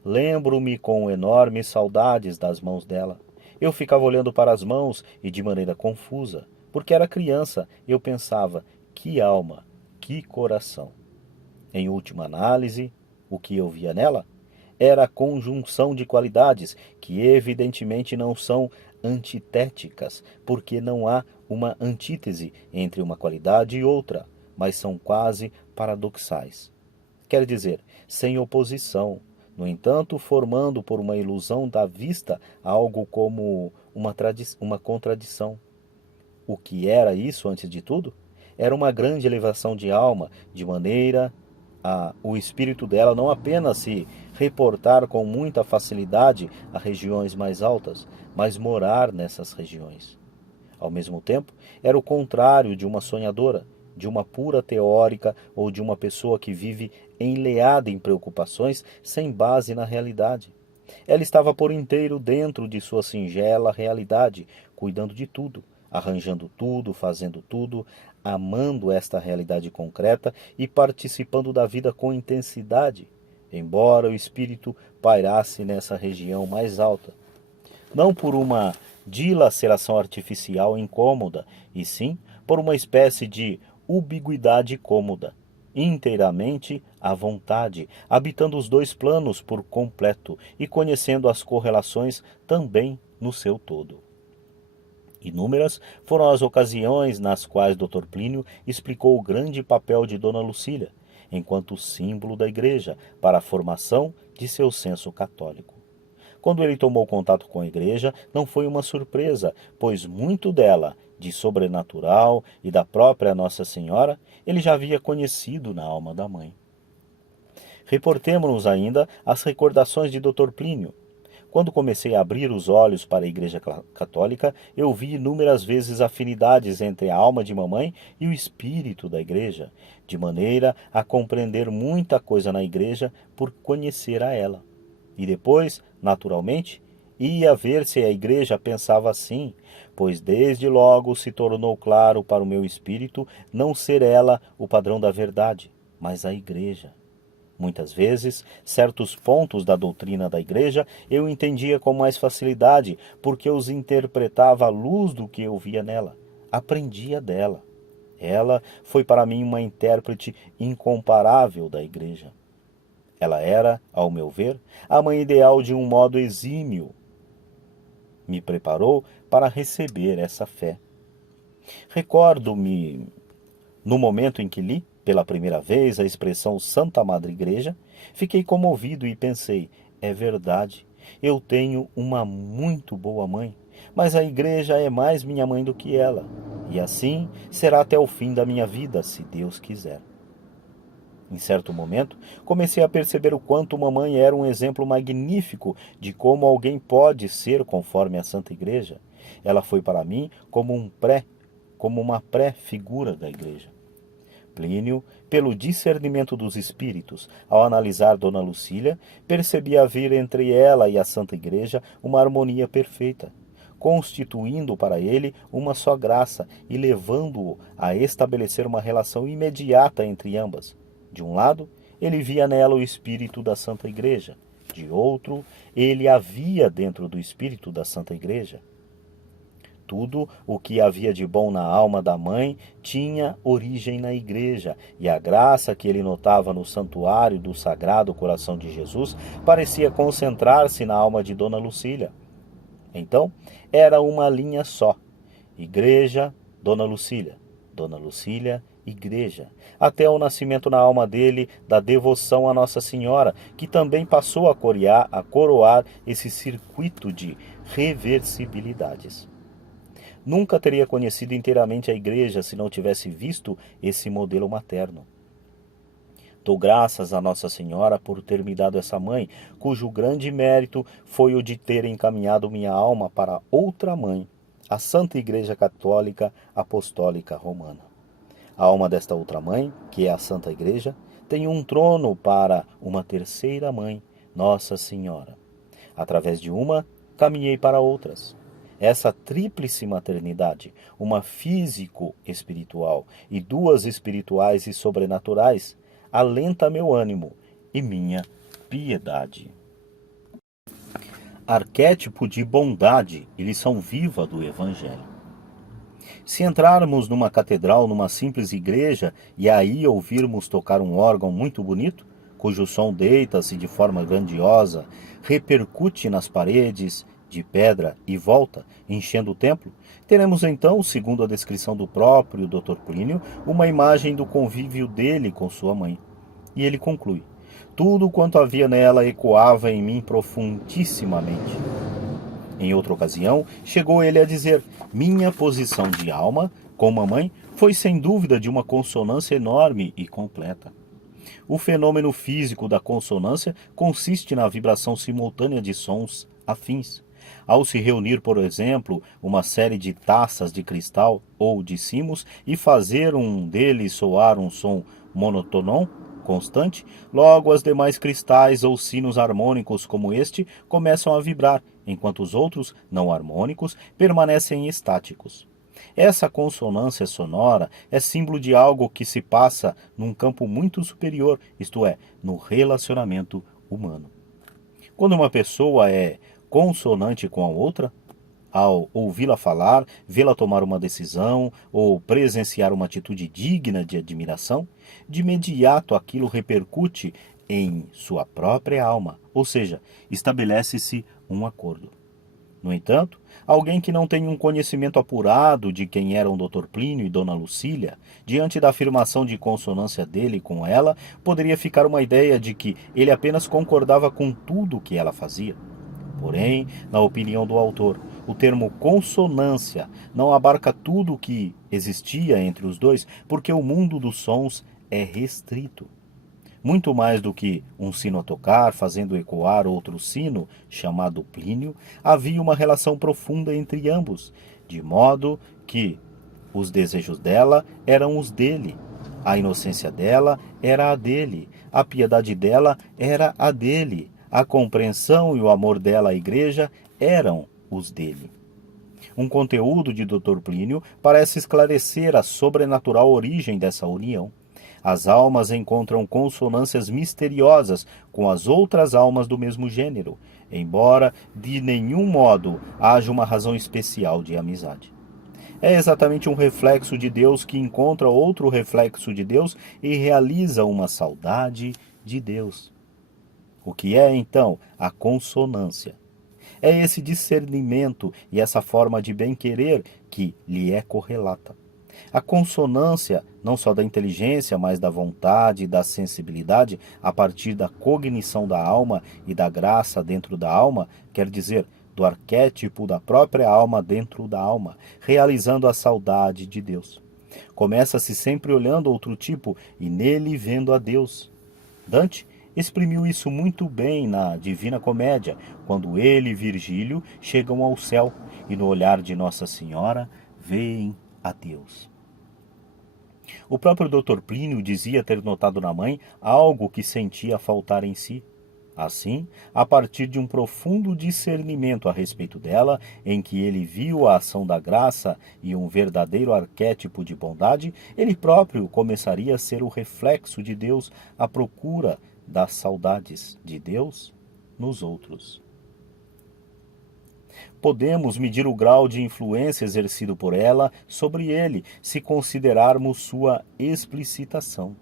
Lembro-me com enormes saudades das mãos dela. Eu ficava olhando para as mãos e de maneira confusa, porque era criança, eu pensava, que alma, que coração. Em última análise, o que eu via nela era a conjunção de qualidades que evidentemente não são antitéticas, porque não há uma antítese entre uma qualidade e outra, mas são quase paradoxais. Quer dizer, sem oposição, no entanto, formando por uma ilusão da vista algo como uma contradição. O que era isso antes de tudo? Era uma grande elevação de alma, de maneira a o espírito dela não apenas se reportar com muita facilidade a regiões mais altas, mas morar nessas regiões. Ao mesmo tempo, era o contrário de uma sonhadora, de uma pura teórica ou de uma pessoa que vive enleada em preocupações sem base na realidade. Ela estava por inteiro dentro de sua singela realidade, cuidando de tudo, arranjando tudo, fazendo tudo, amando esta realidade concreta e participando da vida com intensidade, embora o espírito pairasse nessa região mais alta. Não por uma dilaceração artificial incômoda, e sim por uma espécie de ubiguidade cômoda, inteiramente à vontade, habitando os dois planos por completo e conhecendo as correlações também no seu todo. Inúmeras foram as ocasiões nas quais Dr. Plínio explicou o grande papel de Dona Lucília, enquanto símbolo da Igreja, para a formação de seu senso católico. Quando ele tomou contato com a Igreja, não foi uma surpresa, pois muito dela, de sobrenatural e da própria Nossa Senhora, ele já havia conhecido na alma da mãe. Reportemo-nos ainda às recordações de Dr. Plínio. Quando comecei a abrir os olhos para a Igreja Católica, eu vi inúmeras vezes afinidades entre a alma de mamãe e o espírito da Igreja, de maneira a compreender muita coisa na Igreja por conhecer a ela. E depois, naturalmente, ia ver se a Igreja pensava assim, pois desde logo se tornou claro para o meu espírito não ser ela o padrão da verdade, mas a Igreja. Muitas vezes, certos pontos da doutrina da Igreja eu entendia com mais facilidade, porque os interpretava à luz do que eu via nela. Aprendia dela. Ela foi para mim uma intérprete incomparável da Igreja. Ela era, ao meu ver, a mãe ideal de um modo exímio. Me preparou para receber essa fé. Recordo-me, no momento em que li, pela primeira vez, a expressão Santa Madre Igreja, fiquei comovido e pensei, é verdade, eu tenho uma muito boa mãe, mas a Igreja é mais minha mãe do que ela, e assim será até o fim da minha vida, se Deus quiser. Em certo momento, comecei a perceber o quanto mamãe era um exemplo magnífico de como alguém pode ser conforme a Santa Igreja. Ela foi para mim como uma pré-figura da Igreja. Plínio, pelo discernimento dos espíritos, ao analisar Dona Lucília, percebia haver entre ela e a Santa Igreja uma harmonia perfeita, constituindo para ele uma só graça e levando-o a estabelecer uma relação imediata entre ambas. De um lado, ele via nela o espírito da Santa Igreja. De outro, ele a via dentro do espírito da Santa Igreja. Tudo o que havia de bom na alma da mãe tinha origem na Igreja, e a graça que ele notava no santuário do Sagrado Coração de Jesus parecia concentrar-se na alma de Dona Lucília. Então, era uma linha só: Igreja, Dona Lucília, Dona Lucília, Igreja, até o nascimento na alma dele da devoção a Nossa Senhora, que também passou a coroar esse circuito de reversibilidades. Nunca teria conhecido inteiramente a Igreja se não tivesse visto esse modelo materno. Dou graças a Nossa Senhora por ter me dado essa mãe, cujo grande mérito foi o de ter encaminhado minha alma para outra mãe, a Santa Igreja Católica Apostólica Romana. A alma desta outra mãe, que é a Santa Igreja, tem um trono para uma terceira mãe, Nossa Senhora. Através de uma, caminhei para outras. Essa tríplice maternidade, uma físico-espiritual e duas espirituais e sobrenaturais, alenta meu ânimo e minha piedade. Arquétipo de bondade e lição viva do Evangelho. Se entrarmos numa catedral, numa simples igreja, e aí ouvirmos tocar um órgão muito bonito, cujo som deita-se de forma grandiosa, repercute nas paredes de pedra e volta, enchendo o templo, teremos então, segundo a descrição do próprio Dr. Plínio, uma imagem do convívio dele com sua mãe. E ele conclui: tudo quanto havia nela ecoava em mim profundissimamente. Em outra ocasião, chegou ele a dizer: minha posição de alma, com mamãe, foi sem dúvida de uma consonância enorme e completa. O fenômeno físico da consonância consiste na vibração simultânea de sons afins. Ao se reunir, por exemplo, uma série de taças de cristal ou de cimos e fazer um deles soar um som monotonon, constante, logo as demais cristais ou sinos harmônicos como este começam a vibrar, enquanto os outros, não harmônicos, permanecem estáticos. Essa consonância sonora é símbolo de algo que se passa num campo muito superior, isto é, no relacionamento humano. Quando uma pessoa é consonante com a outra, ao ouvi-la falar, vê-la tomar uma decisão ou presenciar uma atitude digna de admiração, de imediato aquilo repercute em sua própria alma, ou seja, estabelece-se um acordo. No entanto, alguém que não tem um conhecimento apurado de quem eram Dr. Plínio e Dona Lucília, diante da afirmação de consonância dele com ela, poderia ficar uma ideia de que ele apenas concordava com tudo o que ela fazia. Porém, na opinião do autor, o termo consonância não abarca tudo o que existia entre os dois, porque o mundo dos sons é restrito. Muito mais do que um sino a tocar, fazendo ecoar outro sino, chamado Plínio, havia uma relação profunda entre ambos, de modo que os desejos dela eram os dele, a inocência dela era a dele, a piedade dela era a dele, a compreensão e o amor dela à igreja eram os dele. Um conteúdo de Dr. Plínio parece esclarecer a sobrenatural origem dessa união. As almas encontram consonâncias misteriosas com as outras almas do mesmo gênero, embora de nenhum modo haja uma razão especial de amizade. É exatamente um reflexo de Deus que encontra outro reflexo de Deus e realiza uma saudade de Deus. O que é, então, a consonância? É esse discernimento e essa forma de bem-querer que lhe é correlata. A consonância, não só da inteligência, mas da vontade e da sensibilidade, a partir da cognição da alma e da graça dentro da alma, quer dizer, do arquétipo da própria alma dentro da alma, realizando a saudade de Deus. Começa-se sempre olhando outro tipo e nele vendo a Deus. Dante exprimiu isso muito bem na Divina Comédia, quando ele e Virgílio chegam ao céu e no olhar de Nossa Senhora veem a Deus. O próprio Dr. Plínio dizia ter notado na mãe algo que sentia faltar em si. Assim, a partir de um profundo discernimento a respeito dela, em que ele viu a ação da graça e um verdadeiro arquétipo de bondade, ele próprio começaria a ser o reflexo de Deus à procura das saudades de Deus nos outros. Podemos medir o grau de influência exercido por ela sobre ele, se considerarmos sua explicitação.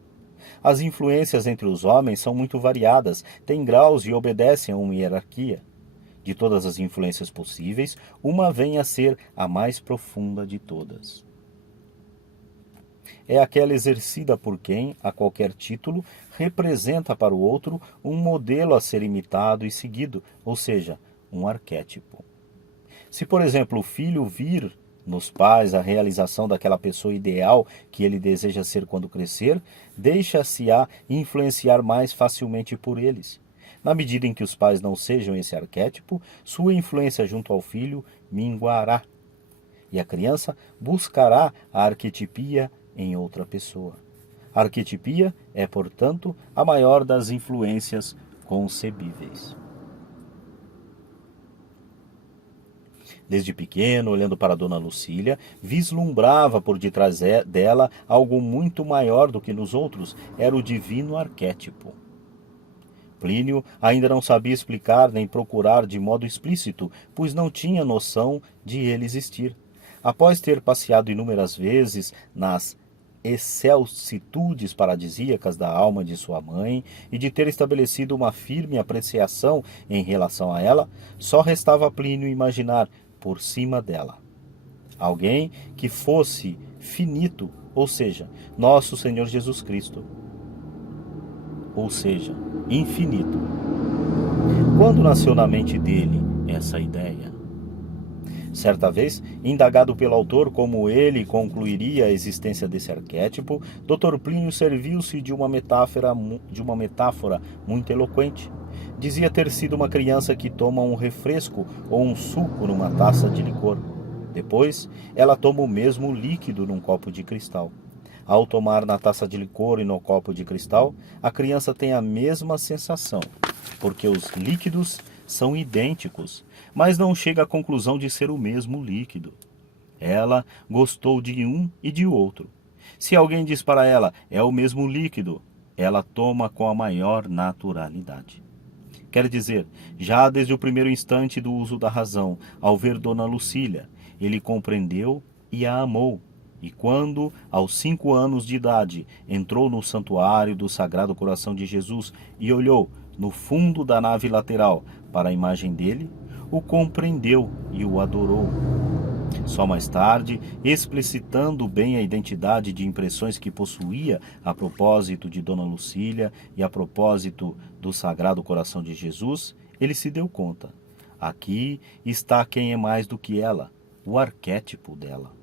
As influências entre os homens são muito variadas, têm graus e obedecem a uma hierarquia. De todas as influências possíveis, uma vem a ser a mais profunda de todas. É aquela exercida por quem, a qualquer título, representa para o outro um modelo a ser imitado e seguido, ou seja, um arquétipo. Se, por exemplo, o filho vir nos pais a realização daquela pessoa ideal que ele deseja ser quando crescer, deixa-se-á influenciar mais facilmente por eles. Na medida em que os pais não sejam esse arquétipo, sua influência junto ao filho minguará. E a criança buscará a arquetipia em outra pessoa. A arquetipia é, portanto, a maior das influências concebíveis. Desde pequeno, olhando para Dona Lucília, vislumbrava por detrás dela algo muito maior do que nos outros, era o divino arquétipo. Plínio ainda não sabia explicar nem procurar de modo explícito, pois não tinha noção de ele existir. Após ter passeado inúmeras vezes nas excelsitudes paradisíacas da alma de sua mãe e de ter estabelecido uma firme apreciação em relação a ela, só restava a Plínio imaginar por cima dela alguém que fosse finito, ou seja, nosso Senhor Jesus Cristo, ou seja, infinito. Quando nasceu na mente dele essa ideia? Certa vez, indagado pelo autor como ele concluiria a existência desse arquétipo, Dr. Plínio serviu-se de uma metáfora muito eloquente. Dizia ter sido uma criança que toma um refresco ou um suco numa taça de licor. Depois, ela toma o mesmo líquido num copo de cristal. Ao tomar na taça de licor e no copo de cristal, a criança tem a mesma sensação, porque os líquidos são idênticos, mas não chega à conclusão de ser o mesmo líquido. Ela gostou de um e de outro. Se alguém diz para ela, é o mesmo líquido, ela toma com a maior naturalidade. Quer dizer, já desde o primeiro instante do uso da razão, ao ver Dona Lucília, ele compreendeu e a amou. E quando, aos 5 anos de idade, entrou no santuário do Sagrado Coração de Jesus e olhou no fundo da nave lateral para a imagem dele, o compreendeu e o adorou. Só mais tarde, explicitando bem a identidade de impressões que possuía a propósito de Dona Lucília e a propósito do Sagrado Coração de Jesus, ele se deu conta. Aqui está quem é mais do que ela, o arquétipo dela.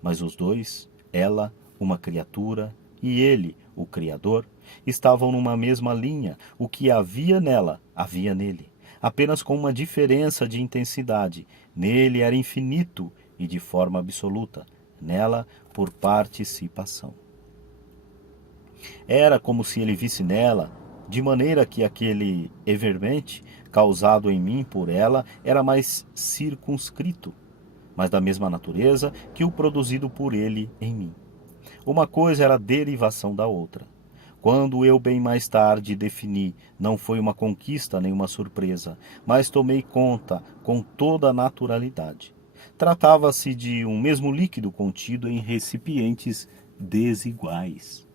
Mas os dois, ela, uma criatura, e ele, o Criador, estavam numa mesma linha. O que havia nela, havia nele, apenas com uma diferença de intensidade. Nele era infinito e de forma absoluta, nela por participação. Era como se ele visse nela, de maneira que aquele evermente causado em mim por ela era mais circunscrito, mas da mesma natureza que o produzido por ele em mim. Uma coisa era a derivação da outra. Quando eu bem mais tarde defini, não foi uma conquista nem uma surpresa, mas tomei conta com toda a naturalidade. Tratava-se de um mesmo líquido contido em recipientes desiguais.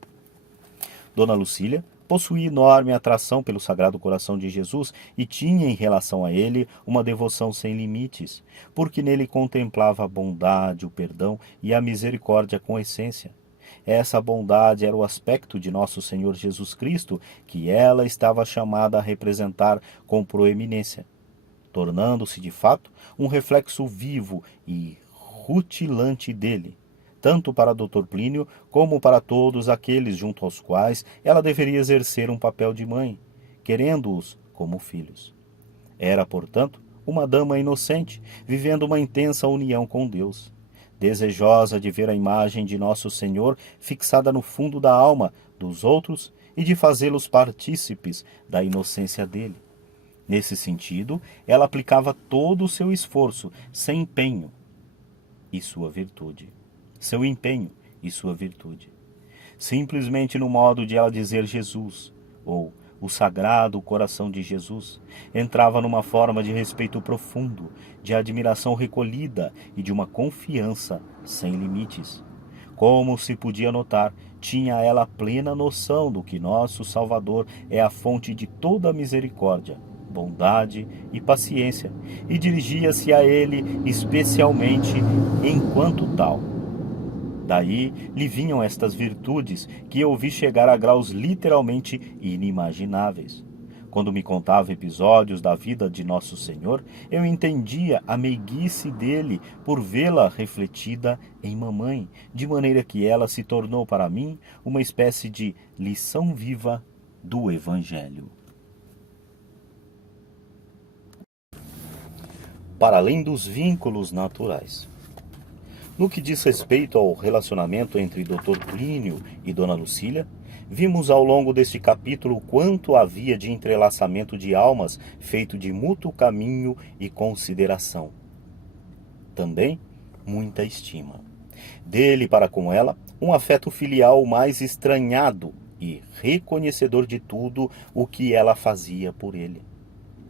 Dona Lucília possuía enorme atração pelo Sagrado Coração de Jesus e tinha em relação a ele uma devoção sem limites, porque nele contemplava a bondade, o perdão e a misericórdia com essência. Essa bondade era o aspecto de nosso Senhor Jesus Cristo que ela estava chamada a representar com proeminência, tornando-se de fato um reflexo vivo e rutilante dele, tanto para Dr. Plínio como para todos aqueles junto aos quais ela deveria exercer um papel de mãe, querendo-os como filhos. Era, portanto, uma dama inocente, vivendo uma intensa união com Deus, desejosa de ver a imagem de Nosso Senhor fixada no fundo da alma dos outros e de fazê-los partícipes da inocência dele. Nesse sentido, ela aplicava todo o seu esforço, sem empenho e sua virtude. Seu empenho e sua virtude. Simplesmente no modo de ela dizer Jesus, ou o Sagrado Coração de Jesus, entrava numa forma de respeito profundo, de admiração recolhida e de uma confiança sem limites. Como se podia notar, tinha ela plena noção do que nosso Salvador é a fonte de toda a misericórdia, bondade e paciência, e dirigia-se a ele especialmente enquanto tal. Daí lhe vinham estas virtudes que eu vi chegar a graus literalmente inimagináveis. Quando me contava episódios da vida de Nosso Senhor, eu entendia a meiguice dele por vê-la refletida em mamãe, de maneira que ela se tornou para mim uma espécie de lição viva do Evangelho. Para além dos vínculos naturais. No que diz respeito ao relacionamento entre Dr. Plínio e Dona Lucília, vimos ao longo deste capítulo quanto havia de entrelaçamento de almas feito de mútuo caminho e consideração. também muita estima. Dele para com ela, um afeto filial mais estranhado e reconhecedor de tudo o que ela fazia por ele.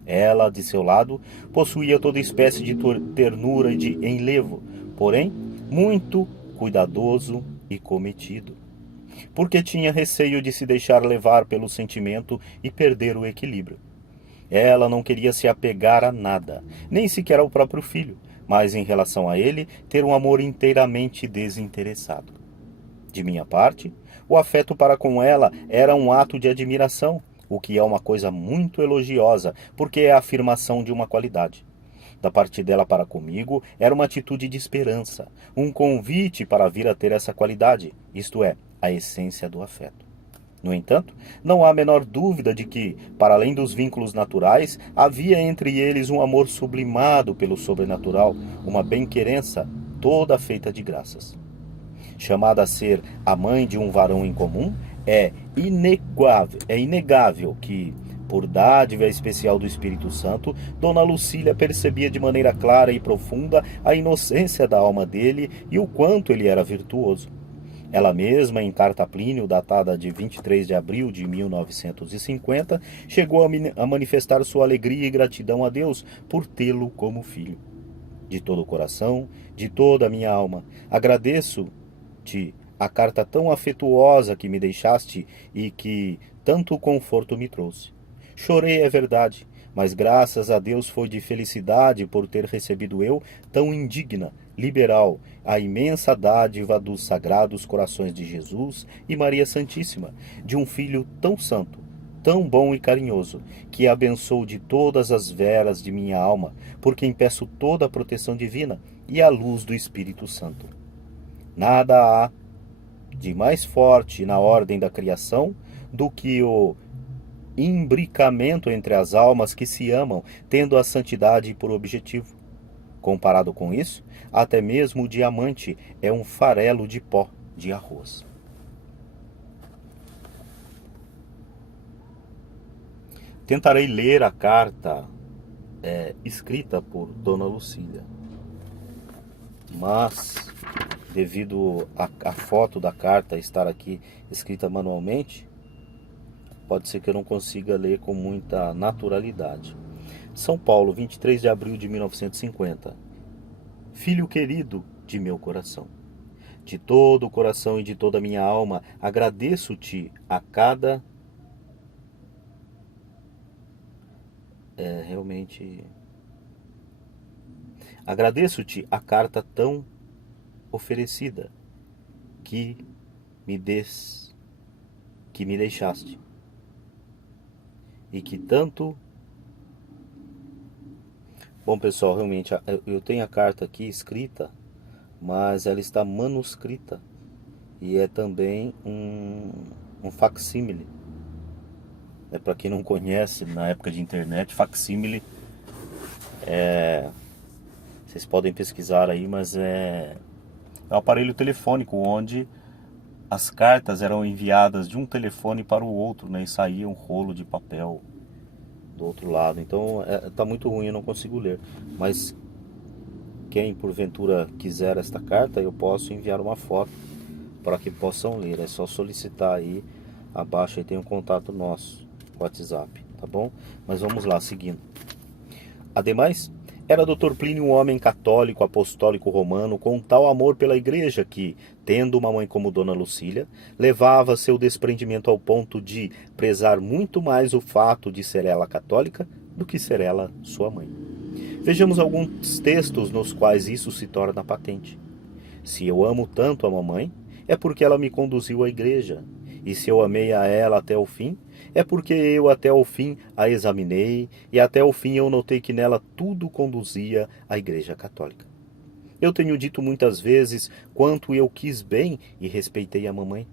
Ela, de seu lado, possuía toda espécie de ternura e de enlevo, porém, muito cuidadoso e cometido, porque tinha receio de se deixar levar pelo sentimento e perder o equilíbrio. Ela não queria se apegar a nada, nem sequer ao próprio filho, mas em relação a ele, ter um amor inteiramente desinteressado. De minha parte, o afeto para com ela era um ato de admiração, o que é uma coisa muito elogiosa, porque é a afirmação de uma qualidade. Da parte dela para comigo, era uma atitude de esperança, um convite para vir a ter essa qualidade, isto é, a essência do afeto. No entanto, não há a menor dúvida de que, para além dos vínculos naturais, havia entre eles um amor sublimado pelo sobrenatural, uma bem-querença toda feita de graças. Chamada a ser a mãe de um varão em comum, é inegável que, por dádiva especial do Espírito Santo, Dona Lucília percebia de maneira clara e profunda a inocência da alma dele e o quanto ele era virtuoso. Ela mesma, em carta a Plínio, datada de 23 de abril de 1950, chegou a manifestar sua alegria e gratidão a Deus por tê-lo como filho. De todo o coração, de toda a minha alma, agradeço-te a carta tão afetuosa que me deixaste e que tanto conforto me trouxe. Chorei, é verdade, mas graças a Deus foi de felicidade por ter recebido eu, tão indigna, liberal, a imensa dádiva dos sagrados corações de Jesus e Maria Santíssima, de um filho tão santo, tão bom e carinhoso, que abençoo de todas as veras de minha alma, por quem peço toda a proteção divina e a luz do Espírito Santo. Nada há de mais forte na ordem da criação do que o imbricamento entre as almas que se amam, tendo a santidade por objetivo. Comparado com isso, até mesmo o diamante é um farelo de pó de arroz. Tentarei ler a carta escrita por Dona Lucília, mas devido à foto da carta estar aqui escrita manualmente, pode ser que eu não consiga ler com muita naturalidade. São Paulo, 23 de abril de 1950. Filho querido de meu coração, de todo o coração e de toda a minha alma, agradeço-te a cada... Agradeço-te a carta tão oferecida que me deixaste e que tanto... Bom, pessoal, realmente eu tenho a carta aqui escrita, mas ela está manuscrita e é também um facsímile. Para quem não conhece, na época de internet, facsímile vocês podem pesquisar aí, mas é um aparelho telefônico onde as cartas eram enviadas de um telefone para o outro, né, e saía um rolo de papel do outro lado. Então tá muito ruim, eu não consigo ler. Mas quem porventura quiser esta carta, eu posso enviar uma foto para que possam ler. É só solicitar aí, abaixo aí tem um contato nosso, WhatsApp, tá bom? Mas vamos lá, seguindo. Ademais, era Dr. Plínio um homem católico, apostólico romano, com tal amor pela igreja que, tendo uma mãe como Dona Lucília, levava seu desprendimento ao ponto de prezar muito mais o fato de ser ela católica do que ser ela sua mãe. Vejamos alguns textos nos quais isso se torna patente. Se eu amo tanto a mamãe, é porque ela me conduziu à igreja, e se eu amei a ela até o fim, é porque eu até o fim a examinei, e até o fim eu notei que nela tudo conduzia à Igreja Católica. Eu tenho dito muitas vezes quanto eu quis bem e respeitei a mamãe.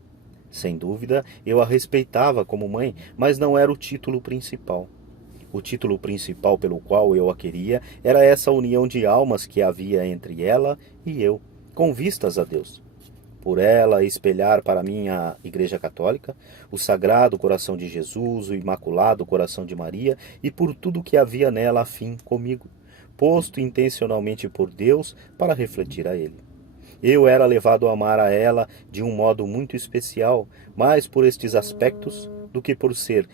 Sem dúvida, eu a respeitava como mãe, mas não era o título principal. O título principal pelo qual eu a queria era essa união de almas que havia entre ela e eu, com vistas a Deus. Por ela espelhar para mim a Igreja Católica, o Sagrado Coração de Jesus, o Imaculado Coração de Maria, e por tudo que havia nela afim comigo, posto intencionalmente por Deus para refletir a Ele. Eu era levado a amar a ela de um modo muito especial, mais por estes aspectos do que por ser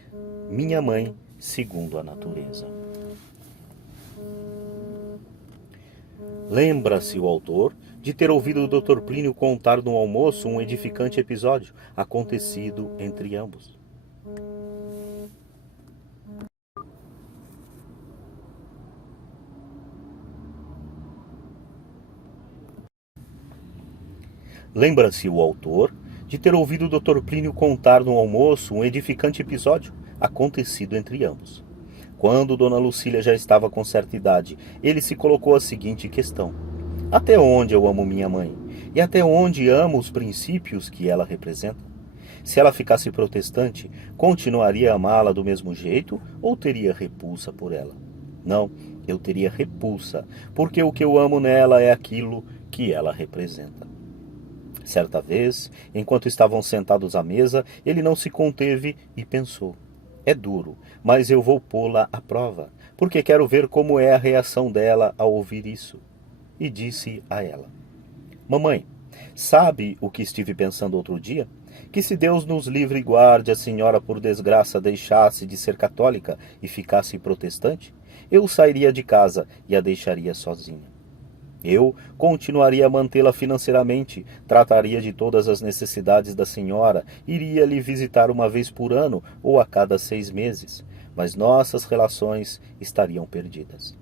minha mãe segundo a natureza. Lembra-se o autor de ter ouvido o Dr. Plínio contar no almoço um edificante episódio acontecido entre ambos. Lembra-se o autor de ter ouvido o Dr. Plínio contar no almoço um edificante episódio acontecido entre ambos. Quando Dona Lucília já estava com certa idade, ele se colocou a seguinte questão: até onde eu amo minha mãe? E até onde amo os princípios que ela representa? Se ela ficasse protestante, continuaria a amá-la do mesmo jeito ou teria repulsa por ela? Não, eu teria repulsa, porque o que eu amo nela é aquilo que ela representa. Certa vez, enquanto estavam sentados à mesa, ele não se conteve e pensou: é duro, mas eu vou pô-la à prova, porque quero ver como é a reação dela ao ouvir isso. E disse a ela: mamãe, sabe o que estive pensando outro dia? Que se Deus nos livre e guarde, a senhora por desgraça deixasse de ser católica e ficasse protestante, eu sairia de casa e a deixaria sozinha. Eu continuaria a mantê-la financeiramente, trataria de todas as necessidades da senhora, iria lhe visitar uma vez por ano ou a cada 6 meses, mas nossas relações estariam perdidas.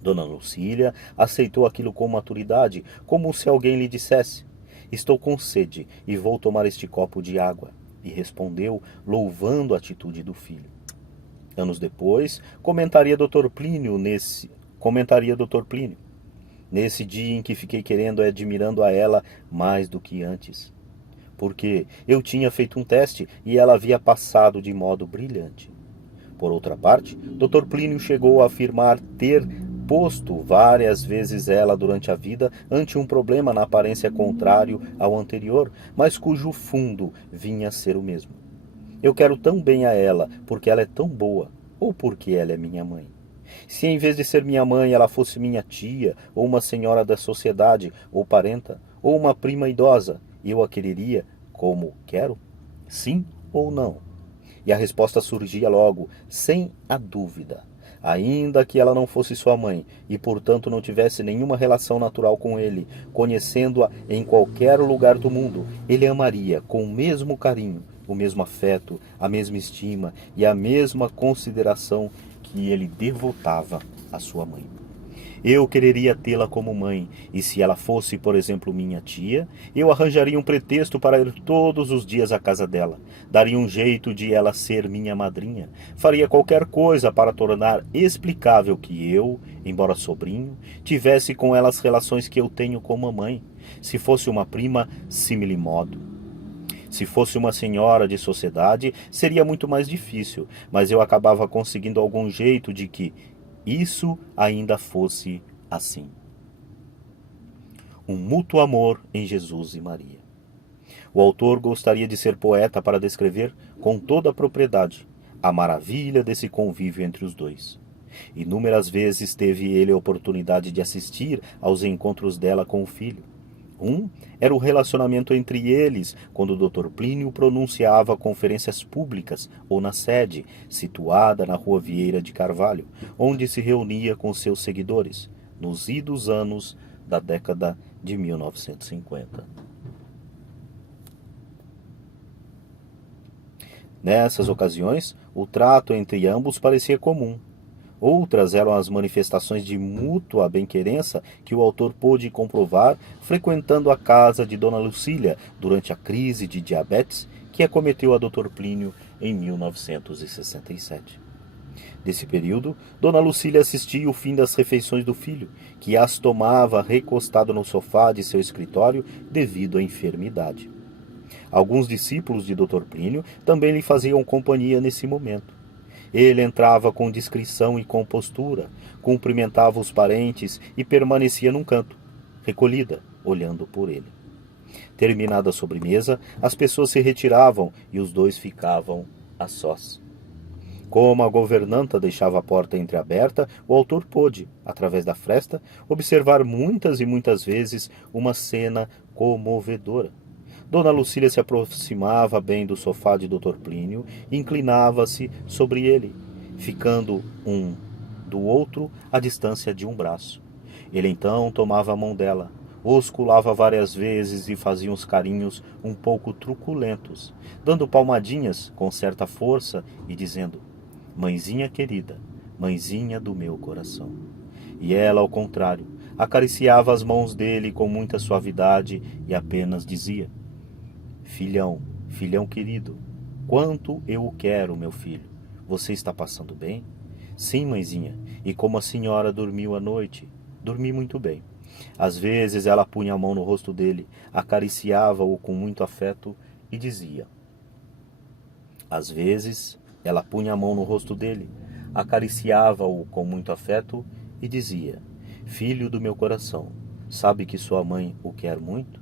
Dona Lucília aceitou aquilo com maturidade, como se alguém lhe dissesse: estou com sede e vou tomar este copo de água, e respondeu, louvando a atitude do filho. Anos depois, comentaria Dr. Plínio nesse dia em que fiquei querendo e admirando a ela mais do que antes. Porque eu tinha feito um teste e ela havia passado de modo brilhante. Por outra parte, Dr. Plínio chegou a afirmar ter posto várias vezes ela durante a vida ante um problema na aparência contrário ao anterior, mas cujo fundo vinha a ser o mesmo. Eu quero tão bem a ela porque ela é tão boa, ou porque ela é minha mãe. Se em vez de ser minha mãe ela fosse minha tia, ou uma senhora da sociedade, ou parenta, ou uma prima idosa, eu a quereria como quero? Sim ou não? E a resposta surgia logo, sem a dúvida. Ainda que ela não fosse sua mãe, e portanto não tivesse nenhuma relação natural com ele, conhecendo-a em qualquer lugar do mundo, ele amaria com o mesmo carinho, o mesmo afeto, a mesma estima e a mesma consideração que ele devotava à sua mãe. Eu quereria tê-la como mãe, e se ela fosse, por exemplo, minha tia, eu arranjaria um pretexto para ir todos os dias à casa dela. Daria um jeito de ela ser minha madrinha. Faria qualquer coisa para tornar explicável que eu, embora sobrinho, tivesse com ela as relações que eu tenho com mamãe. Se fosse uma prima, simile modo. Se fosse uma senhora de sociedade, seria muito mais difícil, mas eu acabava conseguindo algum jeito de que isso ainda fosse assim. Um mútuo amor em Jesus e Maria. O autor gostaria de ser poeta para descrever, com toda a propriedade, a maravilha desse convívio entre os dois. Inúmeras vezes teve ele a oportunidade de assistir aos encontros dela com o filho. Um era o relacionamento entre eles, quando o Dr. Plínio pronunciava conferências públicas ou na sede, situada na Rua Vieira de Carvalho, onde se reunia com seus seguidores, nos idos anos da década de 1950. Nessas ocasiões, o trato entre ambos parecia comum. Outras eram as manifestações de mútua bem-querença que o autor pôde comprovar frequentando a casa de Dona Lucília durante a crise de diabetes que acometeu a Dr. Plínio em 1967. Nesse período, Dona Lucília assistia o fim das refeições do filho, que as tomava recostado no sofá de seu escritório devido à enfermidade. Alguns discípulos de Dr. Plínio também lhe faziam companhia nesse momento. Ele entrava com discrição e compostura, cumprimentava os parentes e permanecia num canto, recolhida, olhando por ele. Terminada a sobremesa, as pessoas se retiravam e os dois ficavam a sós. Como a governanta deixava a porta entreaberta, o autor pôde, através da fresta, observar muitas e muitas vezes uma cena comovedora. Dona Lucília se aproximava bem do sofá de Dr. Plínio e inclinava-se sobre ele, ficando um do outro à distância de um braço. Ele então tomava a mão dela, osculava várias vezes e fazia uns carinhos um pouco truculentos, dando palmadinhas com certa força e dizendo: "Mãezinha querida, mãezinha do meu coração." E ela, ao contrário, acariciava as mãos dele com muita suavidade e apenas dizia: "Filhão, filhão querido, quanto eu o quero, meu filho. Você está passando bem?" "Sim, mãezinha. E como a senhora dormiu à noite?" "Dormi muito bem." Às vezes ela punha a mão no rosto dele, acariciava-o com muito afeto e dizia. Às vezes ela punha a mão no rosto dele, acariciava-o com muito afeto e dizia: "Filho do meu coração, sabe que sua mãe o quer muito?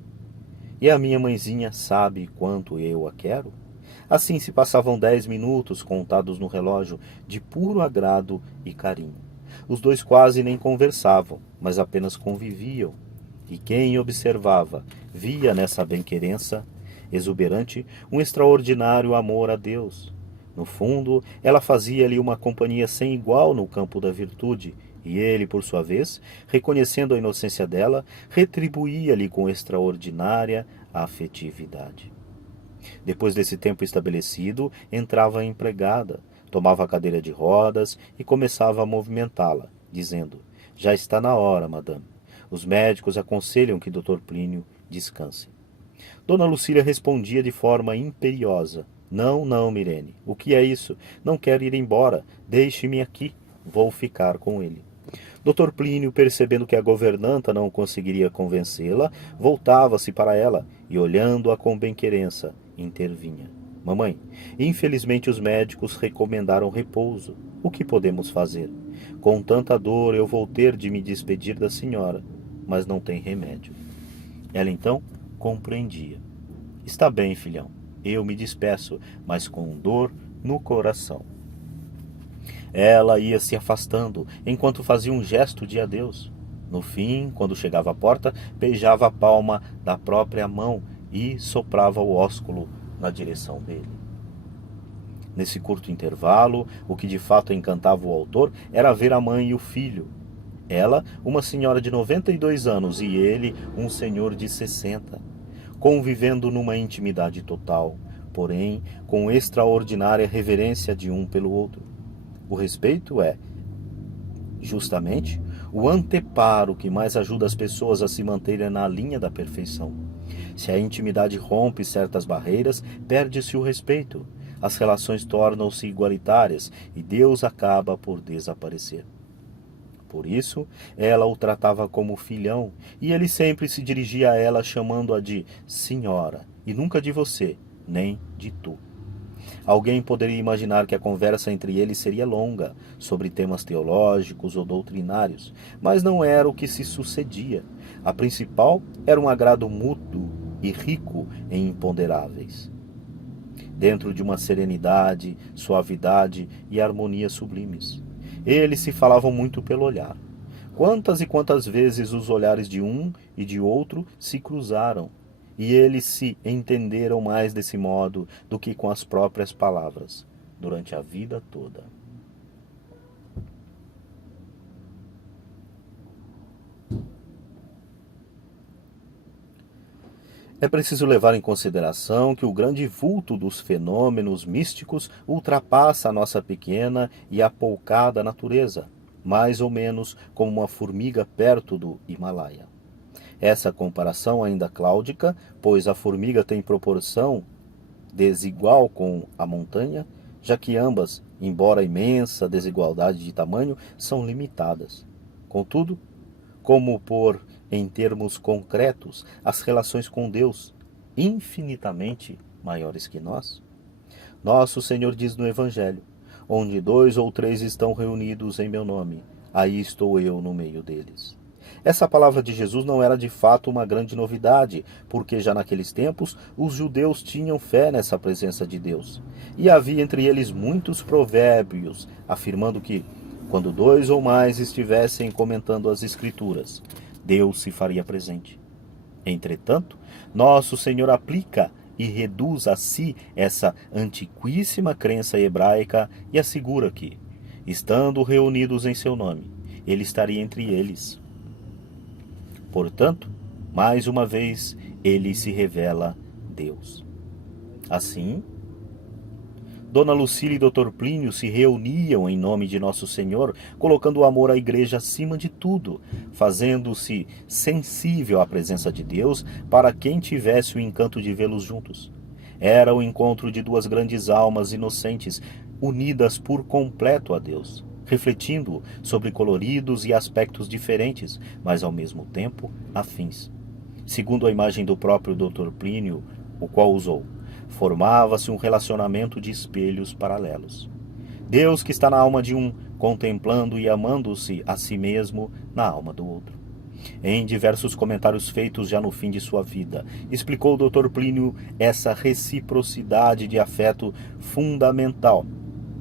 E a minha mãezinha sabe quanto eu a quero?" Assim se passavam 10 minutos contados no relógio, de puro agrado e carinho. Os dois quase nem conversavam, mas apenas conviviam. E quem observava via nessa bem-querença exuberante um extraordinário amor a Deus. No fundo, ela fazia-lhe uma companhia sem igual no campo da virtude, e ele, por sua vez, reconhecendo a inocência dela, retribuía-lhe com extraordinária afetividade. Depois desse tempo estabelecido, entrava a empregada, tomava a cadeira de rodas e começava a movimentá-la, dizendo: "Já está na hora, madame. Os médicos aconselham que Dr. Plínio descanse." Dona Lucília respondia de forma imperiosa: "Não, não, Mirene. O que é isso? Não quero ir embora. Deixe-me aqui. Vou ficar com ele." Dr. Plínio, percebendo que a governanta não conseguiria convencê-la, voltava-se para ela e, olhando-a com bem-querença, intervinha: "Mamãe, infelizmente os médicos recomendaram repouso. O que podemos fazer? Com tanta dor eu vou ter de me despedir da senhora, mas não tem remédio." Ela então compreendia. "Está bem, filhão, eu me despeço, mas com dor no coração." Ela ia se afastando, enquanto fazia um gesto de adeus. No fim, quando chegava à porta, beijava a palma da própria mão e soprava o ósculo na direção dele. Nesse curto intervalo, o que de fato encantava o autor era ver a mãe e o filho. Ela, uma senhora de 92 anos, e ele, um senhor de 60, convivendo numa intimidade total, porém com extraordinária reverência de um pelo outro. O respeito é, justamente, o anteparo que mais ajuda as pessoas a se manterem na linha da perfeição. Se a intimidade rompe certas barreiras, perde-se o respeito, as relações tornam-se igualitárias e Deus acaba por desaparecer. Por isso, ela o tratava como filhão, e ele sempre se dirigia a ela chamando-a de senhora, e nunca de você, nem de tu. Alguém poderia imaginar que a conversa entre eles seria longa, sobre temas teológicos ou doutrinários, mas não era o que se sucedia. A principal era um agrado mútuo e rico em imponderáveis. Dentro de uma serenidade, suavidade e harmonia sublimes. Eles se falavam muito pelo olhar. Quantas e quantas vezes os olhares de um e de outro se cruzaram, e eles se entenderam mais desse modo do que com as próprias palavras, durante a vida toda. É preciso levar em consideração que o grande vulto dos fenômenos místicos ultrapassa a nossa pequena e apoucada natureza, mais ou menos como uma formiga perto do Himalaia. Essa comparação ainda cláudica, pois a formiga tem proporção desigual com a montanha, já que ambas, embora imensa desigualdade de tamanho, são limitadas. Contudo, como por em termos concretos as relações com Deus, infinitamente maiores que nós? Nosso Senhor diz no Evangelho: "Onde 2 ou 3 estão reunidos em meu nome, aí estou eu no meio deles." Essa palavra de Jesus não era de fato uma grande novidade, porque já naqueles tempos os judeus tinham fé nessa presença de Deus. E havia entre eles muitos provérbios, afirmando que, quando dois ou mais estivessem comentando as Escrituras, Deus se faria presente. Entretanto, nosso Senhor aplica e reduz a si essa antiquíssima crença hebraica e assegura que, estando reunidos em seu nome, ele estaria entre eles. Portanto, mais uma vez, ele se revela Deus. Assim, Dona Lucília e Dr. Plínio se reuniam em nome de Nosso Senhor, colocando o amor à igreja acima de tudo, fazendo-se sensível à presença de Deus para quem tivesse o encanto de vê-los juntos. Era o encontro de duas grandes almas inocentes, unidas por completo a Deus, refletindo sobre coloridos e aspectos diferentes, mas ao mesmo tempo afins. Segundo a imagem do próprio Dr. Plínio, o qual usou, formava-se um relacionamento de espelhos paralelos. Deus que está na alma de um, contemplando e amando-se a si mesmo na alma do outro. Em diversos comentários feitos já no fim de sua vida, explicou o Dr. Plínio essa reciprocidade de afeto fundamental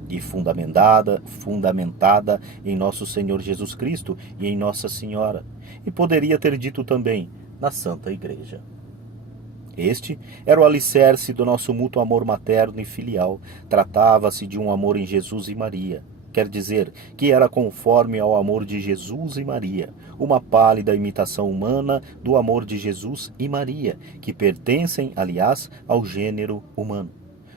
e fundamentada em nosso Senhor Jesus Cristo e em Nossa Senhora, e poderia ter dito também na Santa Igreja. Este era o alicerce do nosso mútuo amor materno e filial. Tratava-se de um amor em Jesus e Maria. Quer dizer, que era conforme ao amor de Jesus e Maria, uma pálida imitação humana do amor de Jesus e Maria, que pertencem, aliás, ao gênero humano.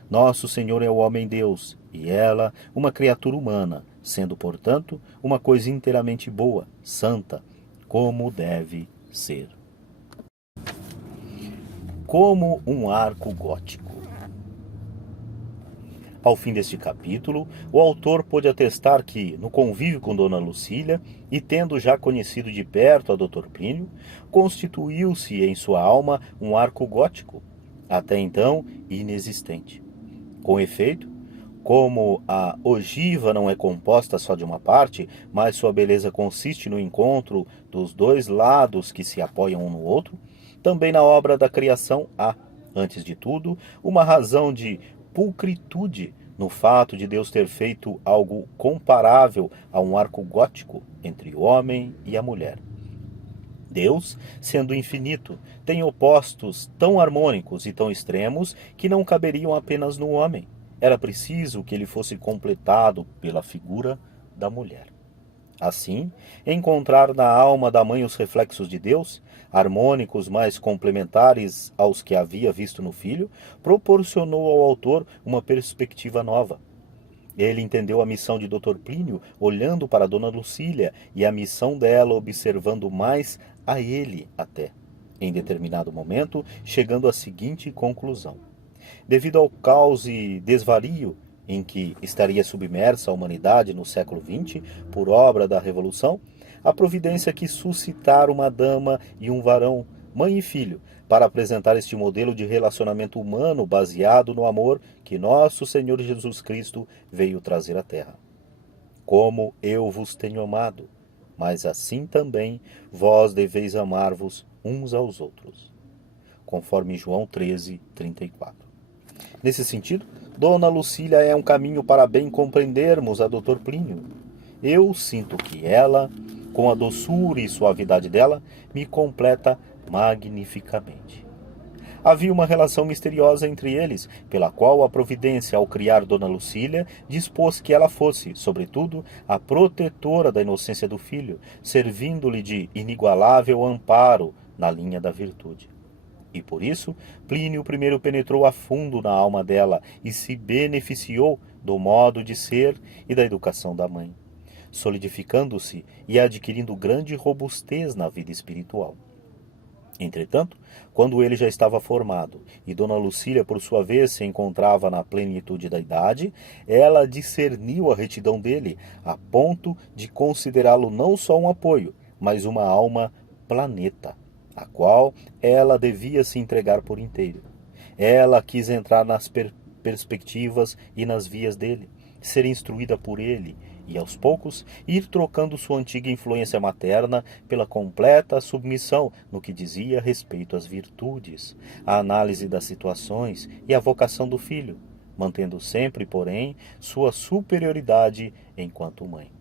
Nosso Senhor é o homem-Deus, e ela, uma criatura humana, sendo, portanto, uma coisa inteiramente boa, santa, como deve ser. Como um arco gótico. Ao fim deste capítulo, o autor pôde atestar que, no convívio com Dona Lucília, e tendo já conhecido de perto a Dr. Plínio, constituiu-se em sua alma um arco gótico, até então inexistente. Com efeito, como a ogiva não é composta só de uma parte, mas sua beleza consiste no encontro dos dois lados que se apoiam um no outro, também na obra da criação há, antes de tudo, uma razão de pulcritude no fato de Deus ter feito algo comparável a um arco gótico entre o homem e a mulher. Deus, sendo infinito, tem opostos tão harmônicos e tão extremos que não caberiam apenas no homem. Era preciso que ele fosse completado pela figura da mulher. Assim, encontrar na alma da mãe os reflexos de Deus, harmônicos mas complementares aos que havia visto no filho, proporcionou ao autor uma perspectiva nova. Ele entendeu a missão de Dr. Plínio olhando para Dona Lucília e a missão dela observando mais a ele até, em determinado momento, chegando à seguinte conclusão. Devido ao caos e desvario em que estaria submersa a humanidade no século XX, por obra da Revolução, a providência quis suscitar uma dama e um varão, mãe e filho, para apresentar este modelo de relacionamento humano baseado no amor que nosso Senhor Jesus Cristo veio trazer à Terra. Como eu vos tenho amado, mas assim também vós deveis amar-vos uns aos outros. Conforme João 13, 34. Nesse sentido, Dona Lucília é um caminho para bem compreendermos a Dr. Plínio. Eu sinto que ela, com a doçura e suavidade dela, me completa magnificamente. Havia uma relação misteriosa entre eles, pela qual a providência, ao criar Dona Lucília, dispôs que ela fosse, sobretudo, a protetora da inocência do filho, servindo-lhe de inigualável amparo na linha da virtude. E por isso, Plínio I penetrou a fundo na alma dela e se beneficiou do modo de ser e da educação da mãe, solidificando-se e adquirindo grande robustez na vida espiritual. Entretanto, quando ele já estava formado e Dona Lucília, por sua vez, se encontrava na plenitude da idade, ela discerniu a retidão dele, a ponto de considerá-lo não só um apoio, mas uma alma planeta, a qual ela devia se entregar por inteiro. Ela quis entrar nas perspectivas e nas vias dele, ser instruída por ele e aos poucos ir trocando sua antiga influência materna pela completa submissão no que dizia respeito às virtudes, à análise das situações e à vocação do filho, mantendo sempre, porém, sua superioridade enquanto mãe.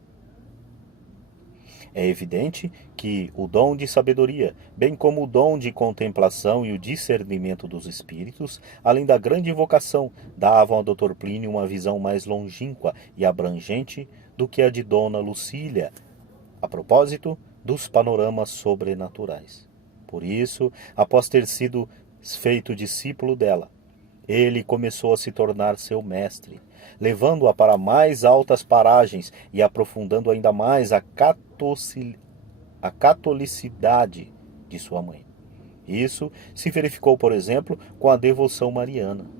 É evidente que o dom de sabedoria, bem como o dom de contemplação e o discernimento dos espíritos, além da grande vocação, davam a Dr. Plínio uma visão mais longínqua e abrangente do que a de Dona Lucília, a propósito dos panoramas sobrenaturais. Por isso, após ter sido feito discípulo dela, ele começou a se tornar seu mestre, levando-a para mais altas paragens e aprofundando ainda mais a catolicidade de sua mãe. Isso se verificou, por exemplo, com a devoção mariana.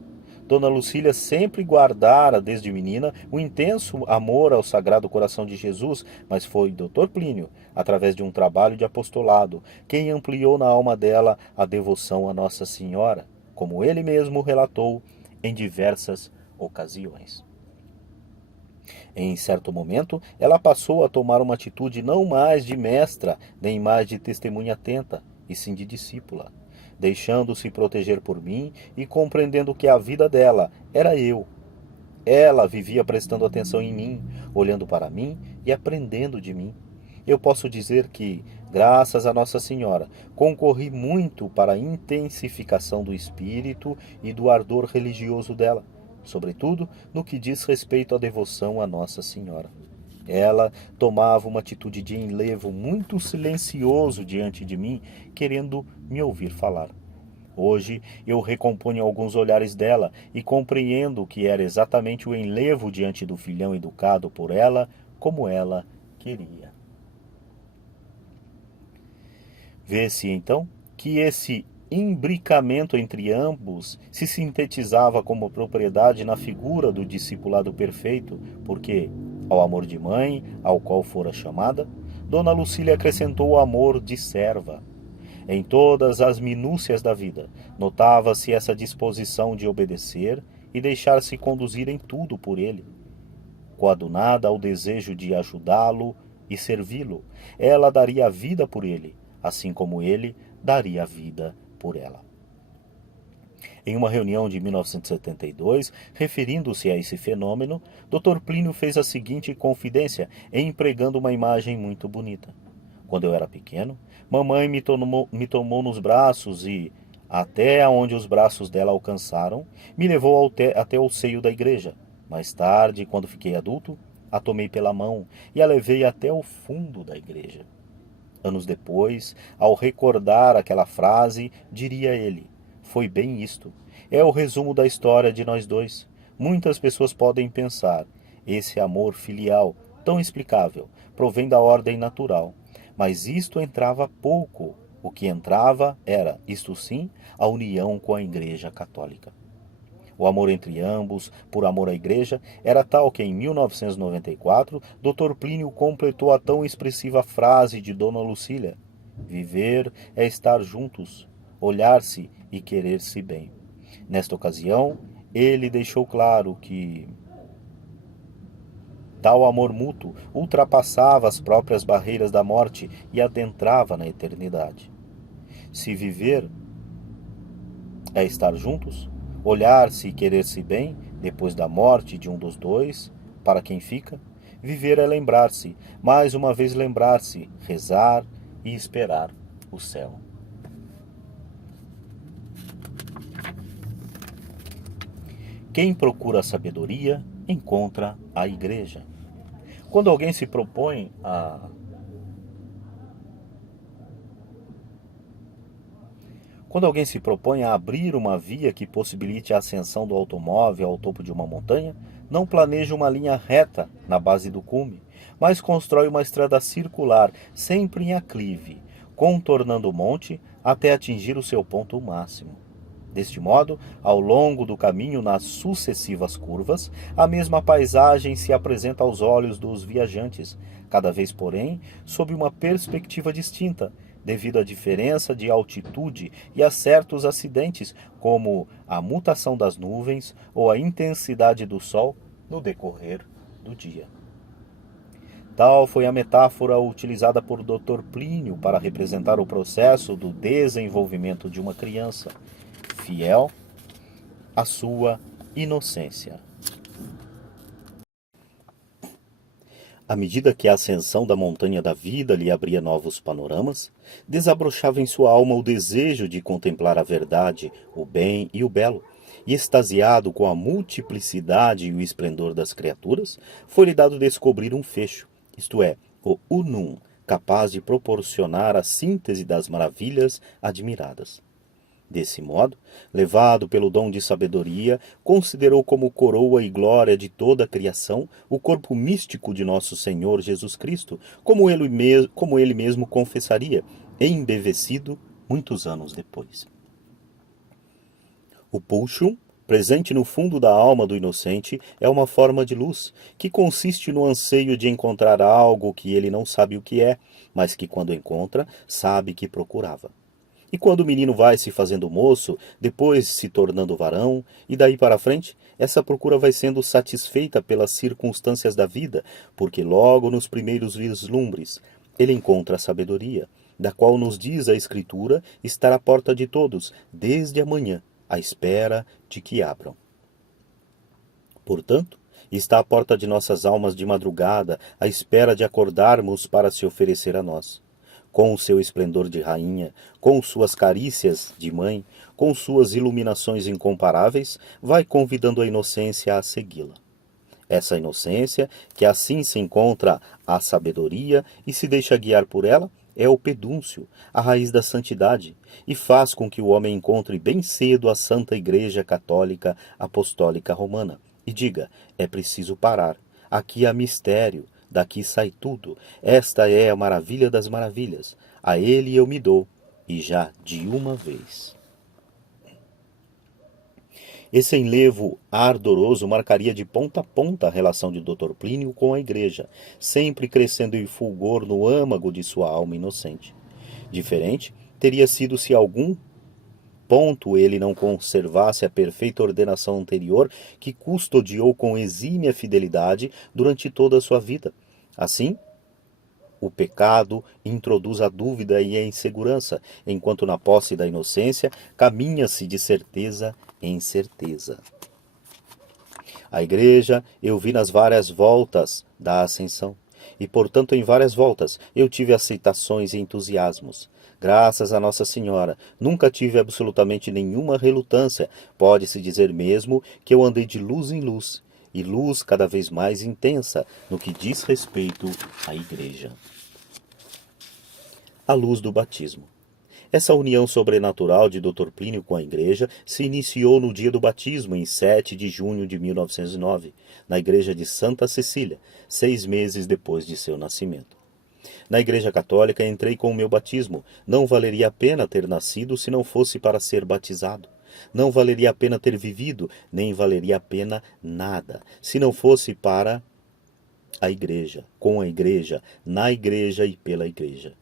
Dona Lucília sempre guardara, desde menina, um intenso amor ao Sagrado Coração de Jesus, mas foi Dr. Plínio, através de um trabalho de apostolado, quem ampliou na alma dela a devoção a Nossa Senhora, como ele mesmo relatou em diversas ocasiões. Em certo momento, ela passou a tomar uma atitude não mais de mestra, nem mais de testemunha atenta, e sim de discípula, deixando-se proteger por mim e compreendendo que a vida dela era eu. Ela vivia prestando atenção em mim, olhando para mim e aprendendo de mim. Eu posso dizer que, graças a Nossa Senhora, concorri muito para a intensificação do espírito e do ardor religioso dela, sobretudo no que diz respeito à devoção a Nossa Senhora. Ela tomava uma atitude de enlevo muito silencioso diante de mim, querendo me ouvir falar. Hoje eu recomponho alguns olhares dela e compreendo que era exatamente o enlevo diante do filhão educado por ela, como ela queria. Vê-se, então, que esse imbricamento entre ambos se sintetizava como propriedade na figura do discipulado perfeito, porque, ao amor de mãe, ao qual fora chamada, Dona Lucília acrescentou o amor de serva. Em todas as minúcias da vida, notava-se essa disposição de obedecer e deixar-se conduzir em tudo por ele. Coadunada ao desejo de ajudá-lo e servi-lo, ela daria a vida por ele, assim como ele daria a vida por ela. Em uma reunião de 1972, referindo-se a esse fenômeno, Dr. Plínio fez a seguinte confidência, empregando uma imagem muito bonita. Quando eu era pequeno, mamãe me tomou nos braços e, até onde os braços dela alcançaram, me levou até o seio da igreja. Mais tarde, quando fiquei adulto, a tomei pela mão e a levei até o fundo da igreja. Anos depois, ao recordar aquela frase, diria ele: foi bem isto. É o resumo da história de nós dois. Muitas pessoas podem pensar: esse amor filial, tão explicável, provém da ordem natural. Mas isto entrava pouco. O que entrava era, isto sim, a união com a Igreja Católica. O amor entre ambos, por amor à Igreja, era tal que em 1994, Dr. Plínio completou a tão expressiva frase de Dona Lucília: viver é estar juntos, olhar-se e querer-se bem. Nesta ocasião, ele deixou claro que tal amor mútuo ultrapassava as próprias barreiras da morte e adentrava na eternidade. Se viver é estar juntos, olhar-se e querer-se bem, depois da morte de um dos dois, para quem fica, viver é lembrar-se, mais uma vez lembrar-se, rezar e esperar o céu. Quem procura a sabedoria, encontra a igreja. Quando alguém se propõe a abrir uma via que possibilite a ascensão do automóvel ao topo de uma montanha, não planeja uma linha reta na base do cume, mas constrói uma estrada circular, sempre em aclive, contornando o monte até atingir o seu ponto máximo. Deste modo, ao longo do caminho, nas sucessivas curvas, a mesma paisagem se apresenta aos olhos dos viajantes, cada vez, porém, sob uma perspectiva distinta, devido à diferença de altitude e a certos acidentes, como a mutação das nuvens ou a intensidade do sol no decorrer do dia. Tal foi a metáfora utilizada por Dr. Plínio para representar o processo do desenvolvimento de uma criança, fiel à sua inocência. À medida que a ascensão da montanha da vida lhe abria novos panoramas, desabrochava em sua alma o desejo de contemplar a verdade, o bem e o belo, e extasiado com a multiplicidade e o esplendor das criaturas, foi-lhe dado descobrir um fecho, isto é, o unum, capaz de proporcionar a síntese das maravilhas admiradas. Desse modo, levado pelo dom de sabedoria, considerou como coroa e glória de toda a criação o corpo místico de nosso Senhor Jesus Cristo, como ele mesmo confessaria, embevecido muitos anos depois. O pulchum, presente no fundo da alma do inocente, é uma forma de luz, que consiste no anseio de encontrar algo que ele não sabe o que é, mas que quando encontra, sabe que procurava. E quando o menino vai se fazendo moço, depois se tornando varão, e daí para frente, essa procura vai sendo satisfeita pelas circunstâncias da vida, porque logo nos primeiros vislumbres ele encontra a sabedoria, da qual nos diz a Escritura estar à porta de todos, desde amanhã, à espera de que abram. Portanto, está à porta de nossas almas de madrugada, à espera de acordarmos para se oferecer a nós. Com o seu esplendor de rainha, com suas carícias de mãe, com suas iluminações incomparáveis, vai convidando a inocência a segui-la. Essa inocência, que assim se encontra a sabedoria e se deixa guiar por ela, é o pedúncio, a raiz da santidade, e faz com que o homem encontre bem cedo a Santa Igreja Católica Apostólica Romana, e diga, é preciso parar, aqui há mistério, daqui sai tudo, esta é a maravilha das maravilhas, a ele eu me dou, e já de uma vez. Esse enlevo ardoroso marcaria de ponta a ponta a relação de Dr. Plínio com a Igreja, sempre crescendo em fulgor no âmago de sua alma inocente. Diferente teria sido se algum ponto ele não conservasse a perfeita ordenação anterior que custodiou com exímia fidelidade durante toda a sua vida. Assim, o pecado introduz a dúvida e a insegurança, enquanto na posse da inocência caminha-se de certeza em certeza. A igreja eu vi nas várias voltas da ascensão, e portanto em várias voltas eu tive aceitações e entusiasmos. Graças a Nossa Senhora, nunca tive absolutamente nenhuma relutância, pode-se dizer mesmo que eu andei de luz em luz, e luz cada vez mais intensa no que diz respeito à igreja. A luz do batismo. Essa união sobrenatural de Dr. Plínio com a igreja se iniciou no dia do batismo, em 7 de junho de 1909, na igreja de Santa Cecília, 6 meses depois de seu nascimento. Na igreja católica entrei com o meu batismo. Não valeria a pena ter nascido se não fosse para ser batizado. Não valeria a pena ter vivido, nem valeria a pena nada, se não fosse para a igreja, com a igreja, na igreja e pela igreja.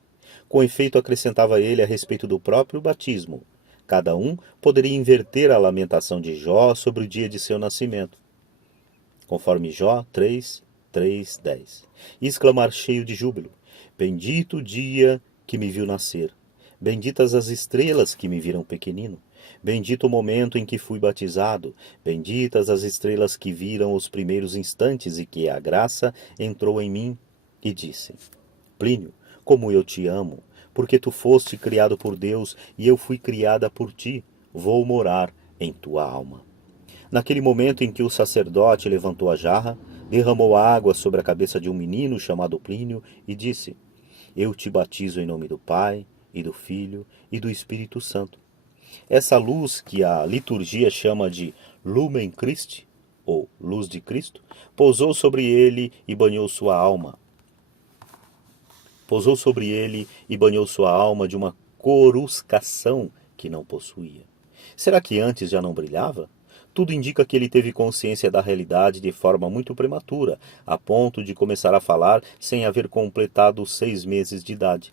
Com efeito, acrescentava ele a respeito do próprio batismo. Cada um poderia inverter a lamentação de Jó sobre o dia de seu nascimento, conforme Jó 3, 3, 10, e exclamar cheio de júbilo: bendito o dia que me viu nascer, benditas as estrelas que me viram pequenino, bendito o momento em que fui batizado, benditas as estrelas que viram os primeiros instantes e que a graça entrou em mim, e disse: Plínio, como eu te amo, porque tu foste criado por Deus e eu fui criada por ti, vou morar em tua alma. Naquele momento em que o sacerdote levantou a jarra, derramou água sobre a cabeça de um menino chamado Plínio e disse: eu te batizo em nome do Pai, e do Filho, e do Espírito Santo. Essa luz que a liturgia chama de Lumen Christi, ou Luz de Cristo, pousou sobre ele e banhou sua alma. Pousou sobre ele e banhou sua alma de uma coruscação que não possuía. Será que antes já não brilhava? Tudo indica que ele teve consciência da realidade de forma muito prematura, a ponto de começar a falar sem haver completado os 6 meses de idade.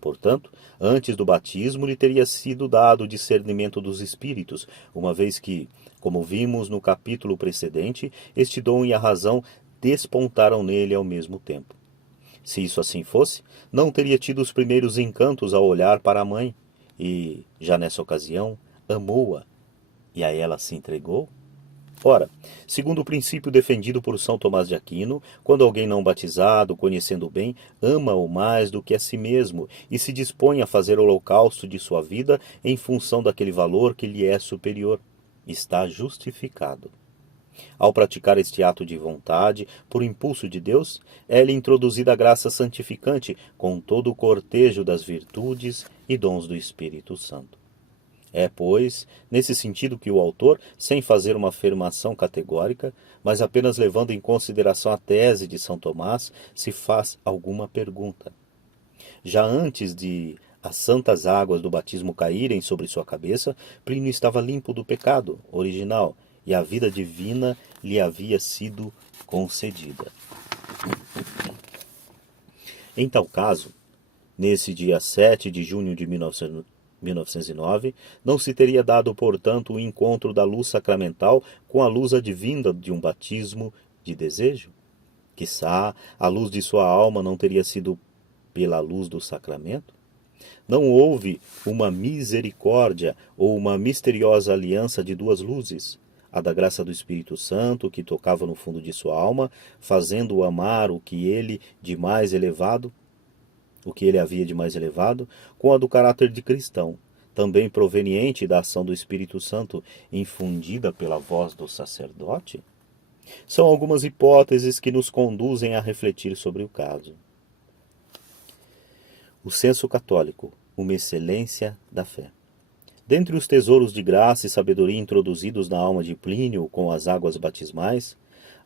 Portanto, antes do batismo lhe teria sido dado o discernimento dos espíritos, uma vez que, como vimos no capítulo precedente, este dom e a razão despontaram nele ao mesmo tempo. Se isso assim fosse, não teria tido os primeiros encantos ao olhar para a mãe, e, já nessa ocasião, amou-a, e a ela se entregou? Ora, segundo o princípio defendido por São Tomás de Aquino, quando alguém não batizado, conhecendo bem, ama-o mais do que a si mesmo e se dispõe a fazer o holocausto de sua vida em função daquele valor que lhe é superior, está justificado. Ao praticar este ato de vontade, por impulso de Deus, é-lhe introduzida a graça santificante com todo o cortejo das virtudes e dons do Espírito Santo. É, pois, nesse sentido que o autor, sem fazer uma afirmação categórica, mas apenas levando em consideração a tese de São Tomás, se faz alguma pergunta. Já antes de as santas águas do batismo caírem sobre sua cabeça, Plínio estava limpo do pecado original e a vida divina lhe havia sido concedida. Em tal caso, nesse dia 7 de junho de 1909, não se teria dado, portanto, o encontro da luz sacramental com a luz advinda de um batismo de desejo? Quiçá a luz de sua alma não teria sido pela luz do sacramento? Não houve uma misericórdia ou uma misteriosa aliança de duas luzes, a da graça do Espírito Santo, que tocava no fundo de sua alma, fazendo-o amar o que ele havia de mais elevado, com a do caráter de cristão, também proveniente da ação do Espírito Santo, infundida pela voz do sacerdote? São algumas hipóteses que nos conduzem a refletir sobre o caso. O senso católico, uma excelência da fé. Dentre os tesouros de graça e sabedoria introduzidos na alma de Plínio com as águas batismais,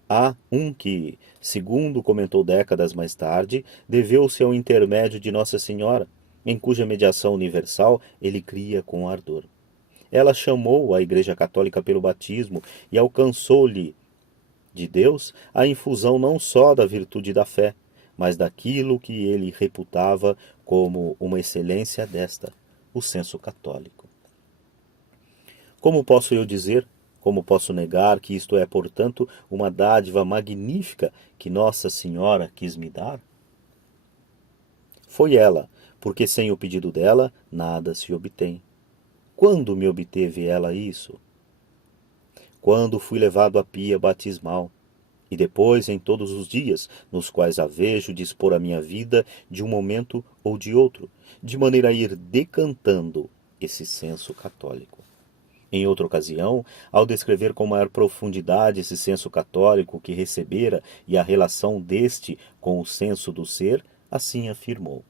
há um que, segundo comentou décadas mais tarde, deveu-se ao intermédio de Nossa Senhora, em cuja mediação universal ele cria com ardor. Ela chamou a Igreja Católica pelo batismo e alcançou-lhe de Deus a infusão não só da virtude da fé, mas daquilo que ele reputava como uma excelência desta, o senso católico. Como posso eu dizer, como posso negar que isto é, portanto, uma dádiva magnífica que Nossa Senhora quis me dar? Foi ela, porque sem o pedido dela, nada se obtém. Quando me obteve ela isso? Quando fui levado à pia batismal, e depois em todos os dias, nos quais a vejo dispor a minha vida de um momento ou de outro, de maneira a ir decantando esse senso católico. Em outra ocasião, ao descrever com maior profundidade esse senso católico que recebera e a relação deste com o senso do ser, assim afirmou: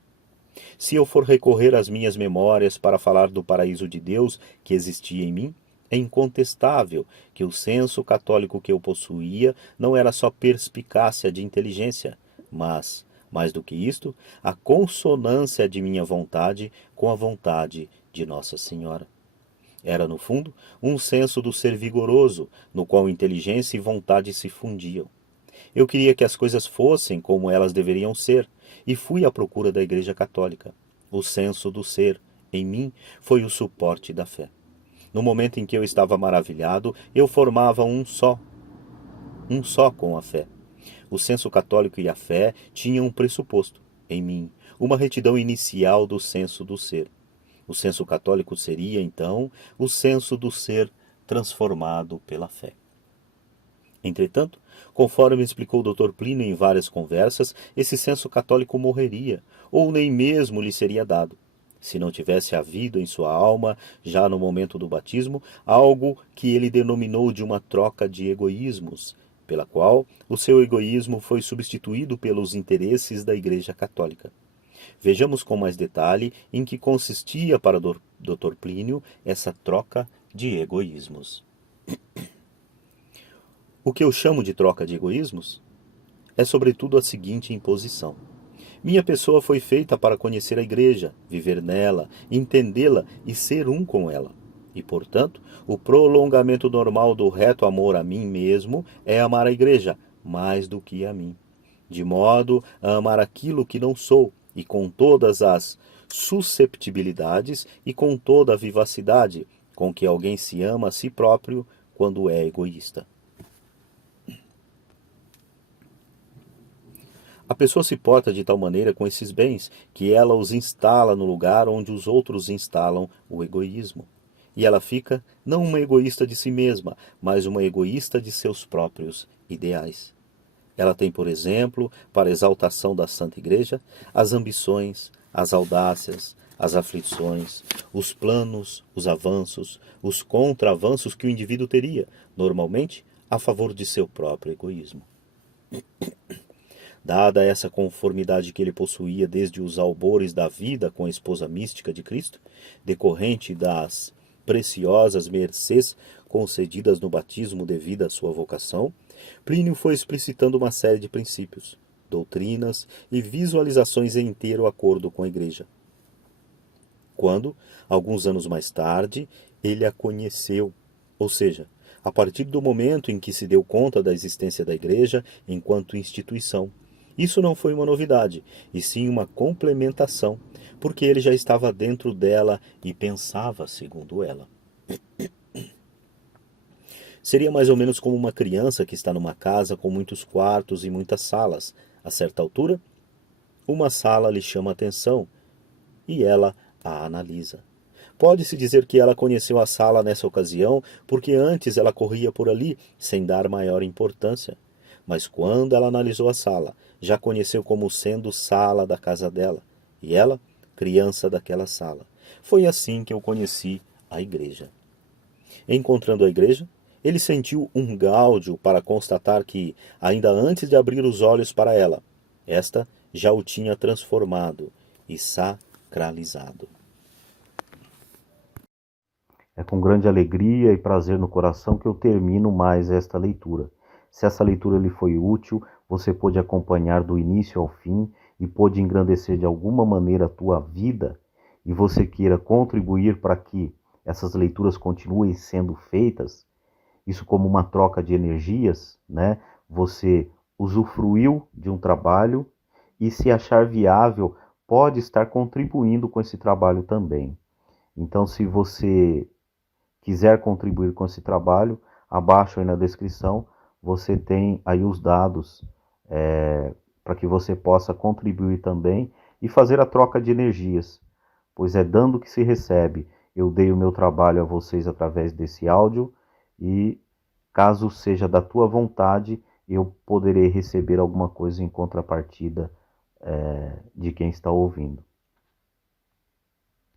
se eu for recorrer às minhas memórias para falar do paraíso de Deus que existia em mim, é incontestável que o senso católico que eu possuía não era só perspicácia de inteligência, mas, mais do que isto, a consonância de minha vontade com a vontade de Nossa Senhora. Era, no fundo, um senso do ser vigoroso, no qual inteligência e vontade se fundiam. Eu queria que as coisas fossem como elas deveriam ser, e fui à procura da Igreja Católica. O senso do ser, em mim, foi o suporte da fé. No momento em que eu estava maravilhado, eu formava um só com a fé. O senso católico e a fé tinham um pressuposto, em mim, uma retidão inicial do senso do ser. O senso católico seria, então, o senso do ser transformado pela fé. Entretanto, conforme explicou o Dr. Plínio em várias conversas, esse senso católico morreria, ou nem mesmo lhe seria dado, se não tivesse havido em sua alma, já no momento do batismo, algo que ele denominou de uma troca de egoísmos, pela qual o seu egoísmo foi substituído pelos interesses da Igreja Católica. Vejamos com mais detalhe em que consistia para o Dr. Plínio essa troca de egoísmos. O que eu chamo de troca de egoísmos é sobretudo a seguinte imposição. Minha pessoa foi feita para conhecer a Igreja, viver nela, entendê-la e ser um com ela. E, portanto, o prolongamento normal do reto amor a mim mesmo é amar a Igreja mais do que a mim, de modo a amar aquilo que não sou, e com todas as susceptibilidades e com toda a vivacidade com que alguém se ama a si próprio quando é egoísta. A pessoa se porta de tal maneira com esses bens que ela os instala no lugar onde os outros instalam o egoísmo. E ela fica não uma egoísta de si mesma, mas uma egoísta de seus próprios ideais. Ela tem, por exemplo, para exaltação da Santa Igreja, as ambições, as audácias, as aflições, os planos, os avanços, os contra-avanços que o indivíduo teria, normalmente, a favor de seu próprio egoísmo. Dada essa conformidade que ele possuía desde os albores da vida com a esposa mística de Cristo, decorrente das preciosas mercês concedidas no batismo devido à sua vocação, Plínio foi explicitando uma série de princípios, doutrinas e visualizações em inteiro acordo com a Igreja. Quando, alguns anos mais tarde, ele a conheceu, ou seja, a partir do momento em que se deu conta da existência da Igreja enquanto instituição. Isso não foi uma novidade, e sim uma complementação, porque ele já estava dentro dela e pensava segundo ela. Seria mais ou menos como uma criança que está numa casa com muitos quartos e muitas salas. A certa altura, uma sala lhe chama a atenção e ela a analisa. Pode-se dizer que ela conheceu a sala nessa ocasião porque antes ela corria por ali sem dar maior importância. Mas quando ela analisou a sala, já conheceu como sendo sala da casa dela, e ela, criança daquela sala. Foi assim que eu conheci a igreja. Encontrando a igreja, ele sentiu um gáudio para constatar que, ainda antes de abrir os olhos para ela, esta já o tinha transformado e sacralizado. É com grande alegria e prazer no coração que eu termino mais esta leitura. Se essa leitura lhe foi útil, você pôde acompanhar do início ao fim e pôde engrandecer de alguma maneira a tua vida, e você queira contribuir para que essas leituras continuem sendo feitas, isso como uma troca de energias, né? Você usufruiu de um trabalho e, se achar viável, pode estar contribuindo com esse trabalho também. Então, se você quiser contribuir com esse trabalho, abaixo aí na descrição você tem aí os dados para que você possa contribuir também e fazer a troca de energias, pois é dando que se recebe. Eu dei o meu trabalho a vocês através desse áudio e, caso seja da tua vontade, eu poderei receber alguma coisa em contrapartida de quem está ouvindo.